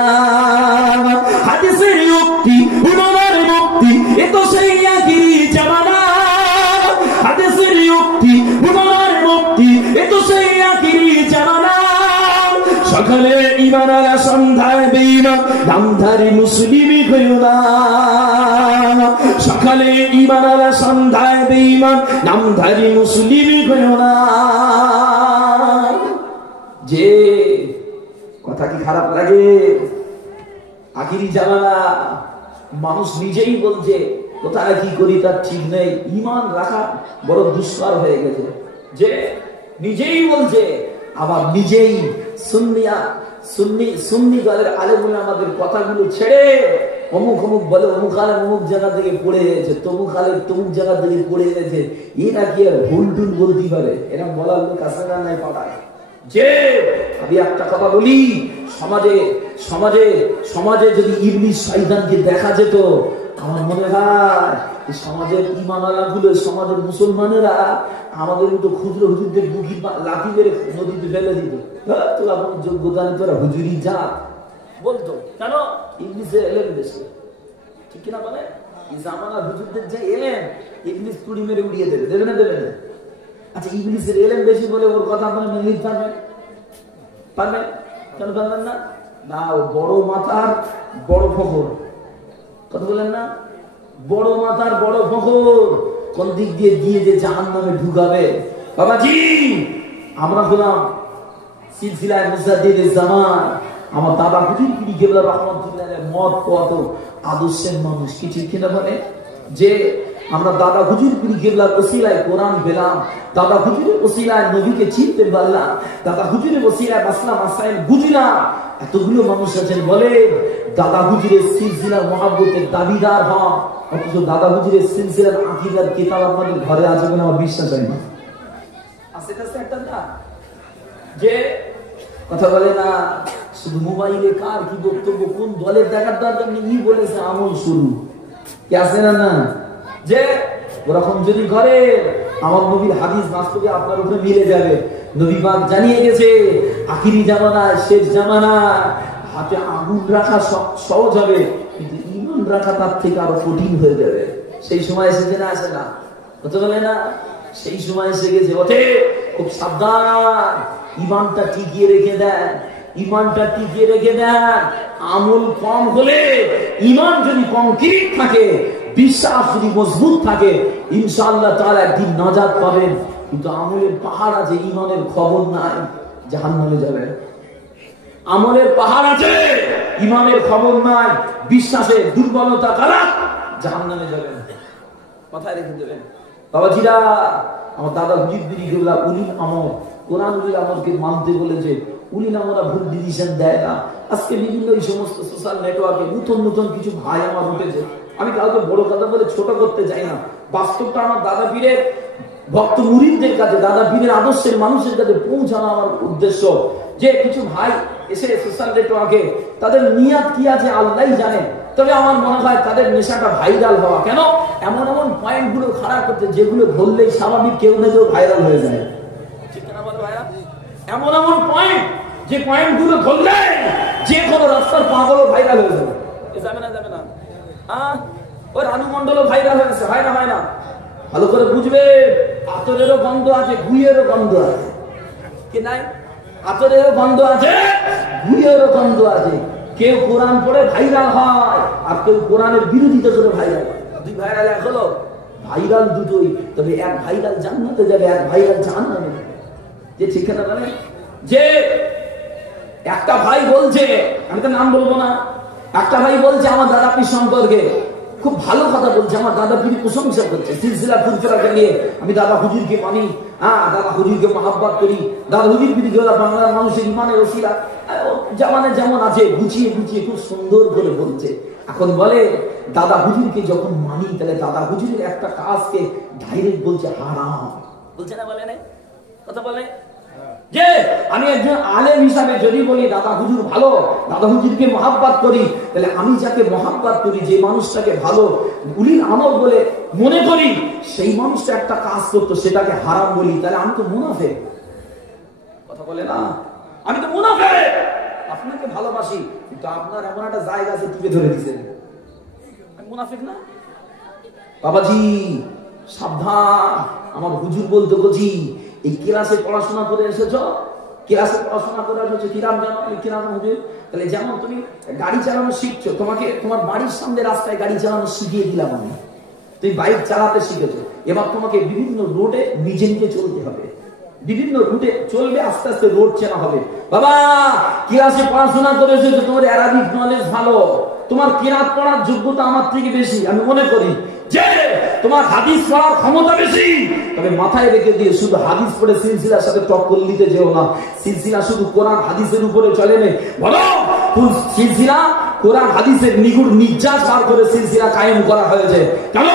হাদিসের যুক্তি উলামার মুক্তি এ তো সেই আখিরি জামানা। হাদিসের যুক্তি উলামার মুক্তি এ তো সেই আখিরি জামানা। সকালে ইমানারা সন্ধ্যায় বেঈমান নামধারী মুসলিমই হইও না। সকালে ইমানারা সন্ধ্যায় বেঈমান নামধারী মুসলিমই হইও না। যে কথা কি খারাপ লাগে? আখিরি জামানা, মানুষ নিজেই বলছে কোথায় কি করি তার ঠিক নেই। ঈমান রাখা বড় দুষ্কর হয়ে গেছে। যে নিজেই বলছে, আবার নিজেই সুন্নি দলের আলেমুল আমাদের কথাগুলো ছেড়ে অমুক অমুক বলে অমুক আলেম অমুক জায়গা থেকে পড়ে গেছে, তমুক আলেম তমুক জায়গা থেকে পড়ে গেছে। এরা কি আর ভুল টুল বলতে পারে? এরা বলার লোক আসে না নাই পাঠায়। যে আমি একটা কথা বলি, সমাজে সমাজে সমাজে যদি ইবলিস শয়তানকে দেখা যেত, আমার মনে হয় সমাজের ঈমানওয়ালা গুলো, সমাজের মুসলমানেরা আমাদের মতো ক্ষুদ্র হুজুরদের বুকি লাঠি মেরে নদীতে ফেলে দিত। তোরা কোনো যোগ্যতা নেই, তোরা হুজুরি যা বলতো। কেন? ইবলিসের এলেম বেশি, ঠিক কিনা বলে? এই জামানার হুজুরদের যে এলেম, ইবলিস তুড়ি মেরে উড়িয়ে দেবে। দেবে না? দেবে না? আচ্ছা, ইবলিসের এলেম বেশি বলে ওর কথা আপনারা মেনে নিতে পারবেন? পারবেন? কেন পারবেন না? না, ও বড় মাথার বড় ফখর। কথা বলেন না? বড় মাথার বড় ফখর। কোন দিক দিয়ে গিয়ে যে জাহান্নামে ঢুকাবে। বাবাজি, আমরা হলাম সিলসিলায় মুজাদ্দিদুল জামান। আমার দাদা হুজুর পীর কেবলা রাহমাতুল্লাহ মত পথ আদর্শের মানুষ, কি ঠিক কিনা বলে? যে আমরা দাদা হুজুর পীর কেবলার ওসিলায় কোরআন পেলাম, দাদা হুজুরের ওসিলায় নবীকে চিনতে পারলাম, দাদা হুজুরের ওসিলায় মাসলা মাসাইল বুঝলাম। এতগুলো মানুষ আছেন বলে দাদা হুজুরের সিলসিলার মহাব্বতের দাবিদার হন, অথচ দাদা হুজুরের সিলসিলার আকীদার কিতাব আপনাদের ঘরে আছে বলে আমার বিশ্বাস হয় না। আছে কাছে একটা না যে কথা বলে না, শুধু মোবাইলে কার কি বক্তব্য কোন দলের দেখার দরকার নেই, বলেছে আমল শুরু। কি আছে না? না, যে ওরকম যদি ঘরে আমার নবীর হাদিস বাস্তবে আপনার উপরে মিলে যাবে। নবী পাক জানিয়ে গেছে আখিরি জামানা, শেষ জামানা, হাতে আগুন রাখা সহজ হবে, কিন্তু ঈমান রাখা তার থেকে আরো কঠিন হয়ে যাবে। সেই সময় এসেছে না? আসে না? কথা বলে না? সেই সময় এসে গেছে। ওঠে খুব সাবধান, ঈমানটা টিকিয়ে রেখে দেন, ঈমানটা টিকিয়ে রেখে দেন। আমল কম হলে, ঈমান যদি কংক্রিট থাকে, বিশ্বাস যদি মজবুত থাকে, ইনশাআল্লাহ তাআলা একদিন নাজাত পাবেন। কিন্তু আমলের পাহাড় আছে, ঈমানের খবর নাই, জাহান্নামে যাবেন। আমলের পাহাড় আছে, ঈমানের খবর নাই, বিশ্বাসের দুর্বলতা কারা, জাহান্নামে যাবেন। মাথায় রেখে দেবেন বাবাজিরা। আমার দাদা হুজুর পীর কেবলা উলিল আমর, কোরআন উলিল আমরকে মানতে বলেছে। উলিল আমররা ভুল ডিসিশন দেয় না। আজকে বিভিন্ন এই সমস্ত সোশ্যাল নেটওয়ার্কে নতুন নতুন কিছু ভাই আমার উঠেছে। আমি কাউকে বড় কথা বলে ছোট করতে চাই না। বাস্তবটা আমার দাদা পীরের ভক্ত মুরিদদের কাছে, দাদা পীরের আদর্শের মানুষের কাছে পৌঁছানো আমার উদ্দেশ্য। যে কিছু ভাই এসে সোশ্যাল নেটওয়ার্কে তাদের নিয়াত কি আছে আল্লাহই জানে, তবে আমার মনে হয় তাদের নেশাটা ভাইরাল হওয়া। কেন? এমন এমন পয়েন্ট গুলো খারাপ করতে যেগুলো বললেই স্বাভাবিক কেউ না কেউ ভাইরাল হয়ে যায়। ঠিক না বলো ভাইরা? এমন এমন পয়েন্ট, যে পয়েন্ট গুলো ধরলে যে কোনো রাস্তার পাগলও ভাইরাল হয়ে যাবে। যাবে না? যাবে না? ওই রানু মন্ডলও ভাইরাল হয়েছে, হয় না? হয় না? ভালো করে বুঝবে, আতরেরও গন্ধ আছে, গুইয়েরও গন্ধ আছে। কি নাই? আতরেরও গন্ধ আছে, গুইয়েরও গন্ধ আছে। কেউ কোরআন পড়ে ভাইরাল হয় আর কেউ কোরআনের বিরোধিতা করে ভাইরাল হয়। দুই ভাইরাল এক হলো, ভাইরাল দুটোই, তবে এক ভাইরাল জান্নাতে যাবে, এক ভাইরাল জাহান্নামে যাবে। যে ঠিকানা বলে যে একটা ভাই বলছে, আমি তো নাম বলবো না, একটা ভাই বলছে আমার দাদা পীর সম্পর্কে খুব ভালো কথা বলছে, আমার দাদা পীর প্রশংসা করছে, সিলসিলা ফুরফুরাকে নিয়ে আমি দাদা হুজুরকে মানি, দাদা হুজুরকে মহাব্বত করি, দাদা হুজুর বিরুদ্ধে বাংলার মানুষের ইমানের ওসিলা জামানে যেমন আছে গুছিয়ে গুছিয়ে খুব সুন্দর করে বলছে। এখন বলে দাদা হুজুরকে যখন মানি তাহলে দাদা হুজুরের একটা কাজকে ডাইরেক্ট বলছে হারাম, বলছে না, বলে না কথা বলে যে আমি একজন আলেম হিসাবে যদি বলি দাদা হুজুর ভালো, দাদা হুজুরকে মহাব্বত করি, তাহলে আমি যাকে মহাব্বত করি, যে মানুষটাকে ভালো উলিল আমল বলে মনে করি, সেই মানুষটা একটা কাজ করতো সেটাকে হারাম বলি, তাহলে আমি তো মুনাফিক। কথা বলে না, আমি তো মুনাফিক। আপনাকে ভালোবাসি কিন্তু আপনার এমন একটা জায়গা আছে তুলে ধরে দিয়েছেন, আমি মুনাফিক না? বাবাজি সাবধান, আমার হুজুর বলতে বুঝি এই ক্লাসে পড়াশোনা করে এসেছো, ক্লাসে পড়াশোনা করে এসেছো কিরাম জানো, কিরাম হুজুর, তাহলে যেমন তুমি গাড়ি চালানো শিখছো, তোমাকে তোমার বাড়ির সামনে রাস্তায় গাড়ি চালানো শিখিয়ে দিলাম আমি, তুমি বাইক চালাতে শিখেছো, এবার তোমাকে বিভিন্ন রোডে নিজে নিজে চলতে হবে, বিভিন্ন রুটে চলবে, আস্তে আস্তে রোড চেনা হবে। বাবা ক্লাসে পড়াশোনা করে এসেছো, তোমার অ্যারাবিক নলেজ ভালো, তোমার কিরাত পড়ার যোগ্যতা আমার থেকে বেশি, আমি মনে করি যে তোমার হাদিস পড়ার ক্ষমতা বেশি, তবে মাথায় রেখে দিয়ে শুধু হাদিস পড়ে সিলসিলার সাথে টক্কর দিতে যেও না। সিলসিলা শুধু কোরআন হাদিসের উপরে চলে না, বলো সিলসিলা কোরআন হাদিসের নিগুড় নির্যাস বার করে সিলসিলা কায়েম করা হয়েছে। কেন?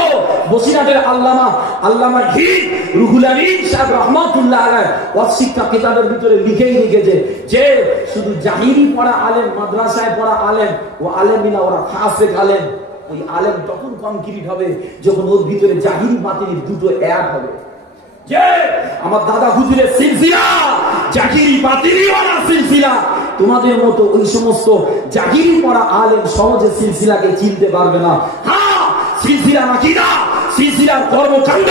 বসিরহাটের আল্লামা রুহুল আমিন সাহেব রহমাতুল্লাহ আলাইহি ওয়াসিকা কিতাবের ভিতরে লিখেই লিখেছে যে শুধু জাহিরি পড়া আলেম, মাদ্রাসায় পড়া আলেম ও আলেমিনা ওরা ফাসিক আলেম, ওই আলেম তখন কনক্রিট হবে যখন ওর ভিতরে জাহিরি বাতিনি দুটো এক হবে। যে আমার দাদা হুজুরের সিলসিলা জাহিরি বাতিনি ওয়ালা সিলসিলা, তোমাদের মতো ওই সমস্ত জাহিরি পড়া আলেম সহজে সিলসিলাকে চিনতে পারবে না। হ্যাঁ, সিলসিলার আকীদা, সিলসিলার কর্মকাণ্ড,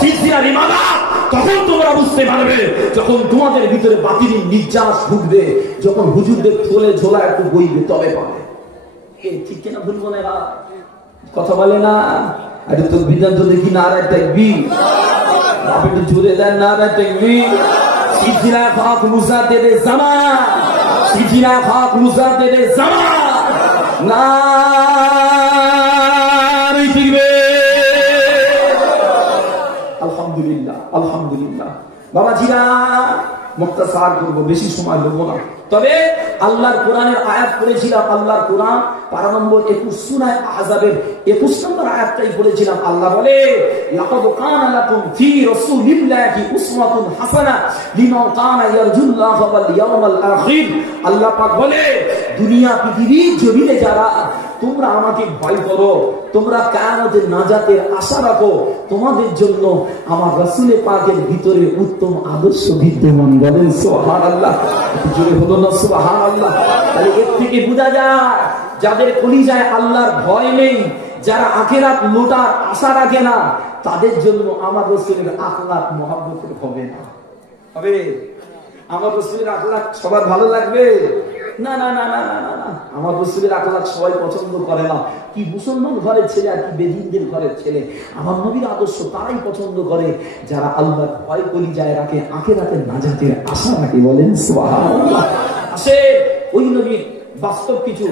সিলসিলার ইবাদত তখন তোমরা বুঝতে পারবে যখন তোমাদের ভিতরে বাতিনি নির্যাস ঢুকবে, যখন হুজুরদের থলে ঝোলা একটু বইবে, তবে পাবে। ঠিক কিনা ভুলবো না? কথা বলে না? আরে তো বিধান তো দেখি না, আর একটা একটু জুড়ে দেন না, আর একটা সিলসিলা খাক মুসাদ্দেদ জামান, সিলসিলা খাক মুসাদ্দেদ জামান না রেখবে। আলহামদুলিল্লাহ, আলহামদুলিল্লাহ। বাবাজিরা মুক্তাসার করব, বেশি সময় নেব না, তবে আল্লাহর কোরআনের আয়াত পড়েছিলাম, আল্লাহর কোরআন পারা নম্বর 21 সূরা আহজাবের 21 নম্বর আয়াতটাই পড়েছিলাম। আল্লাহ বলে লাকাদ কানা লাকুম ফি রাসূলিল্লাহি উসওয়াতুন হাসানাহ লিমান কানা ইয়ারজুল্লাহ ওয়াল ইয়াউমাল আখির। আল্লাহ পাক বলে দুনিয়া পৃথিবী জমিনে যারা তোমরা আমাকে ভয় করো, তোমরা কিয়ামতের নাজাতের আশা রাখো, তোমাদের জন্য আমার রাসূল পাকের ভিতরে উত্তম আদর্শ বিদ্যমান। বলেন সুবহানাল্লাহ, জোরে বলুন না সুবহানাল্লাহ। তাহলে এর থেকে বোঝা যায় যাদের কলিজায় আল্লাহর ভয় নেই, যারা আখিরাত লোটার আশা রাখে না, তাদের জন্য আমার রাসূলের আখলাক মহব্বতের হবে না। হবে আমার রাসূলের আখলাক সবার ভালো লাগবে? না না না না না না, আমার রাসূলের আখলাক সবাই পছন্দ করে না। কি মুসলমান ঘরের ছেলে আর কি বেদিনদের ঘরের ছেলে, আমার নবীর আদর্শ তারাই পছন্দ করে যারা আল্লাহর ভয় কলিজায় রাখে, আখিরাতের নাজাতের আশা রাখে। বলেন সুবহানাল্লাহ। আসে ওই নবীর বাস্তব কিছু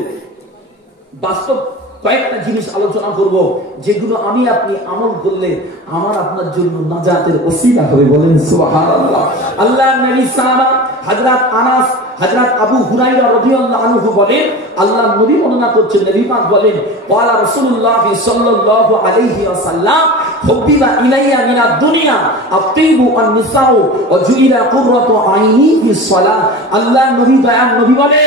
বাস্তব কয়েকটা জিনিস আলোচনা করব, যেগুলো আমি আপনি আমল করলে আমার আপনার জন্য নাজাতের ওসিলা হবে। বলেন সুবহানাল্লাহ। আল্লাহর নবী সাহাবা হযরত আনাস, হযরত আবু হুরায়রা রাদিয়াল্লাহু আনহু বলেন, আল্লাহর নবী বর্ণনা করছেন, নবী পাক বলেন ক্বালা রাসূলুল্লাহ সাল্লাল্লাহু আলাইহি ওয়াসাল্লাম হুব্বিবা ইলাইয়া মিনাদ দুনিয়া আত-তিবু ওয়ান-নিসাউ ওয়া জুইলা কুররাতু আইনি ফিস-সালাহ। আল্লাহর নবী দয়ার নবী বলে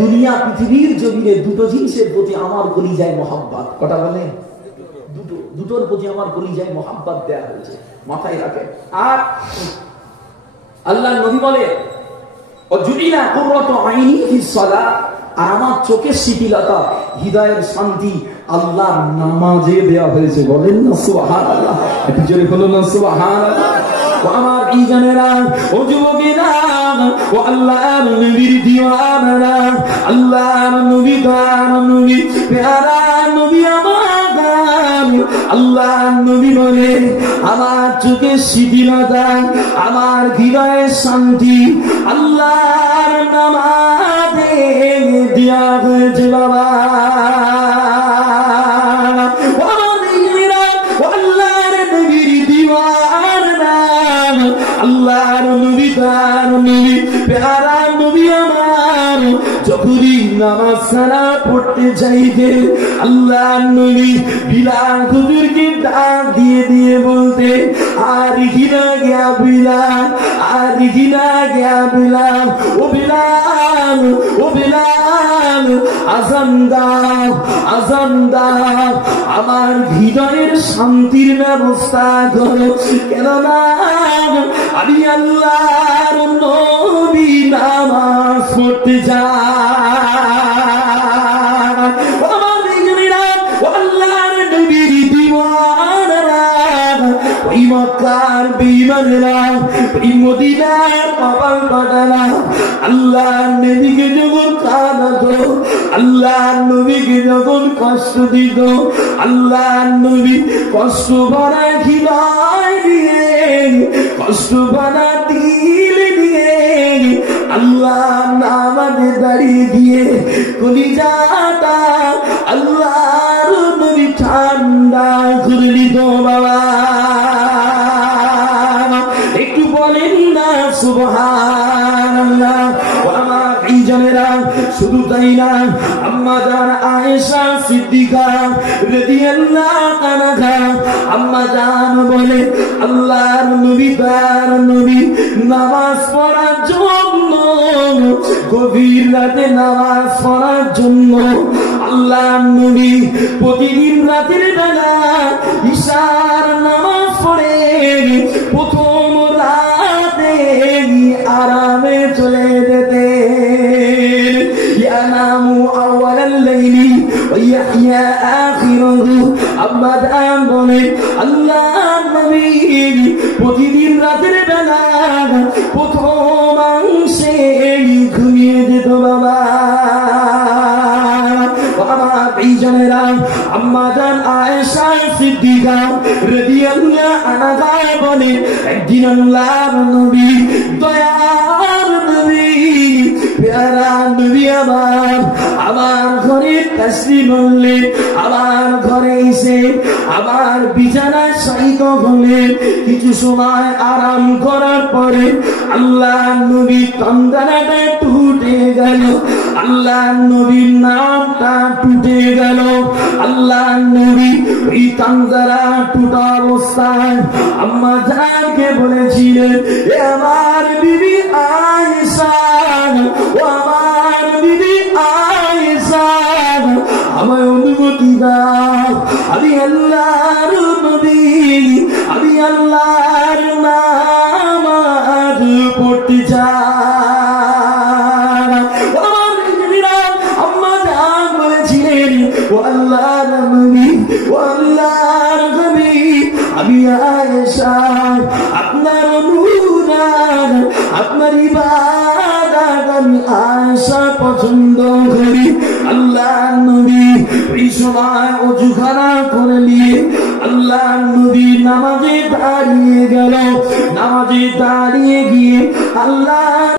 দুনিয়া পৃথিবীর জমিনে দুটো জিনিসের প্রতি আমার কলিজায় মহব্বত। কথা বলে দুটোর প্রতি আমার কলিজায় মহব্বত দেয়া হয়েছে, মাথায় রাখেন। আর আল্লাহর নবী বলে ওয়াজুইলা কুররাতু আইনি ফিস-সালাহ, আর আমার চোখের শিথিলতা, হৃদয়ের শান্তি আল্লাহর নামাজে দেয়া হয়েছে। বলেন না সুবহানাল্লাহ, একটু জোরে বলুন না সুবহানাল্লাহ। ও আমার ইজানেরা, ও যুবকেরা, ও আল্লাহর নবীর দিওয়ানারা, আল্লাহর প্যারা নবী আমার, আল্লাহ নবী বলে আমার চোখে শিথিলতা, আমার হৃদয়ে শান্তি আল্লাহর নামাজে দেয়া হয়েছে বাবা। আল্লাহর নবীর দিওয়ানা, আল্লাহর নবী তার নবী প্যারা নবী আমার, যখনই নামাজ সারা পড়তে চাইতে আল্লাহ নবী বিলাল হুজুরকে ডাক দিয়ে দিয়ে বলতে, আর ঘিনা গিয়া বিলাল, আর ঘিনা গিয়া বিলাল, ও বিলাল, ও বিলাল আযান দাও, আযান দাও, আমার হৃদয়ের শান্তির ব্যবস্থা করো, কেননা আমি আল্লাহর নবী নামাজ পড়তে যাই। আল্লাহর নবীর দিওয়ানারা, ওই মক্কার বেঈমানরা, ওই মদিনার কপাল ফাটারা আল্লাহর নবীকে যখন কাঁদাতো, আল্লাহর নবীকে যখন কষ্ট দিত, আল্লাহর নবী কষ্ট ভরা হৃদয় দিয়ে, কষ্ট ভরা দিল দিয়ে আল্লাহ নামাজে দাঁড়িয়ে গিয়ে কলিজাটা আল্লাহর নবী ঠান্ডা করে দিত বাবা। একটু বলেন না সুবহানাল্লাহ। আমার এই জনেরা শুধু তাই না, আম্মা জান আয়েশা সিদ্দিকা রাদিয়াল্লাহু আনহা আম্মা জান বলে আল্লাহর নবী তার নবী নামাজ পড়ার জন্য, গভীর রাতে নামাজ পড়ার জন্য আল্লাহর নবী প্রতিদিন রাতের বেলা ইশার নামাজ পড়ে প্রথম রাতে আরামে চলে যেতেন। ইয়ানামু আওয়ালাল লাইলি ওয়া ইয়াহইয়া আখিরাহু। আম্মা জান বলে আল্লাহর নবী প্রতিদিন রাতের বেলা প্রথম অংশে ঘুমিয়ে যেত বাবা। আমার এই জনেরা আম্মা জান আয়েশা সিদ্দিকা রাদিয়াল্লাহু আনহা বলে একদিন আল্লাহর নবী, দয়ার নবী, প্যারা নবী আমার ঘরে তাশরীফ আনলেন, আমার ঘরে এসে আমার বিছানায় শায়িত হলেন। কিছু সময় আরাম করার পরে আল্লাহর নবী কান্দানাটা টুটে গেল, আল্লাহর নবীর নামটা টুটে গেল। আল্লাহর নবী এই কান্দারা টুটা অবস্থায় আম্মা জানকে বলেছিলেন, এ আমার বিবি আয়েশা, ও আমার বিবি আয়েশা, আমায় অনুমতি দাও, আমি আল্লাহর নবী, আমি আল্লাহর নামাজ পড়তে চাই। আম্মা জান বলেছিলেন, ও আল্লাহর নবী, ও আল্লাহর নবী, আমি আয়েশা আপনার অনুদান, আপনার ইবাদত আমি আয়েশা পছন্দ করি। আল্লাহর নবী এই সময় ওযুখানা করে নিয়ে আল্লাহর নবী নামাজে দাঁড়িয়ে গেল। নামাজে দাঁড়িয়ে গিয়ে আল্লাহর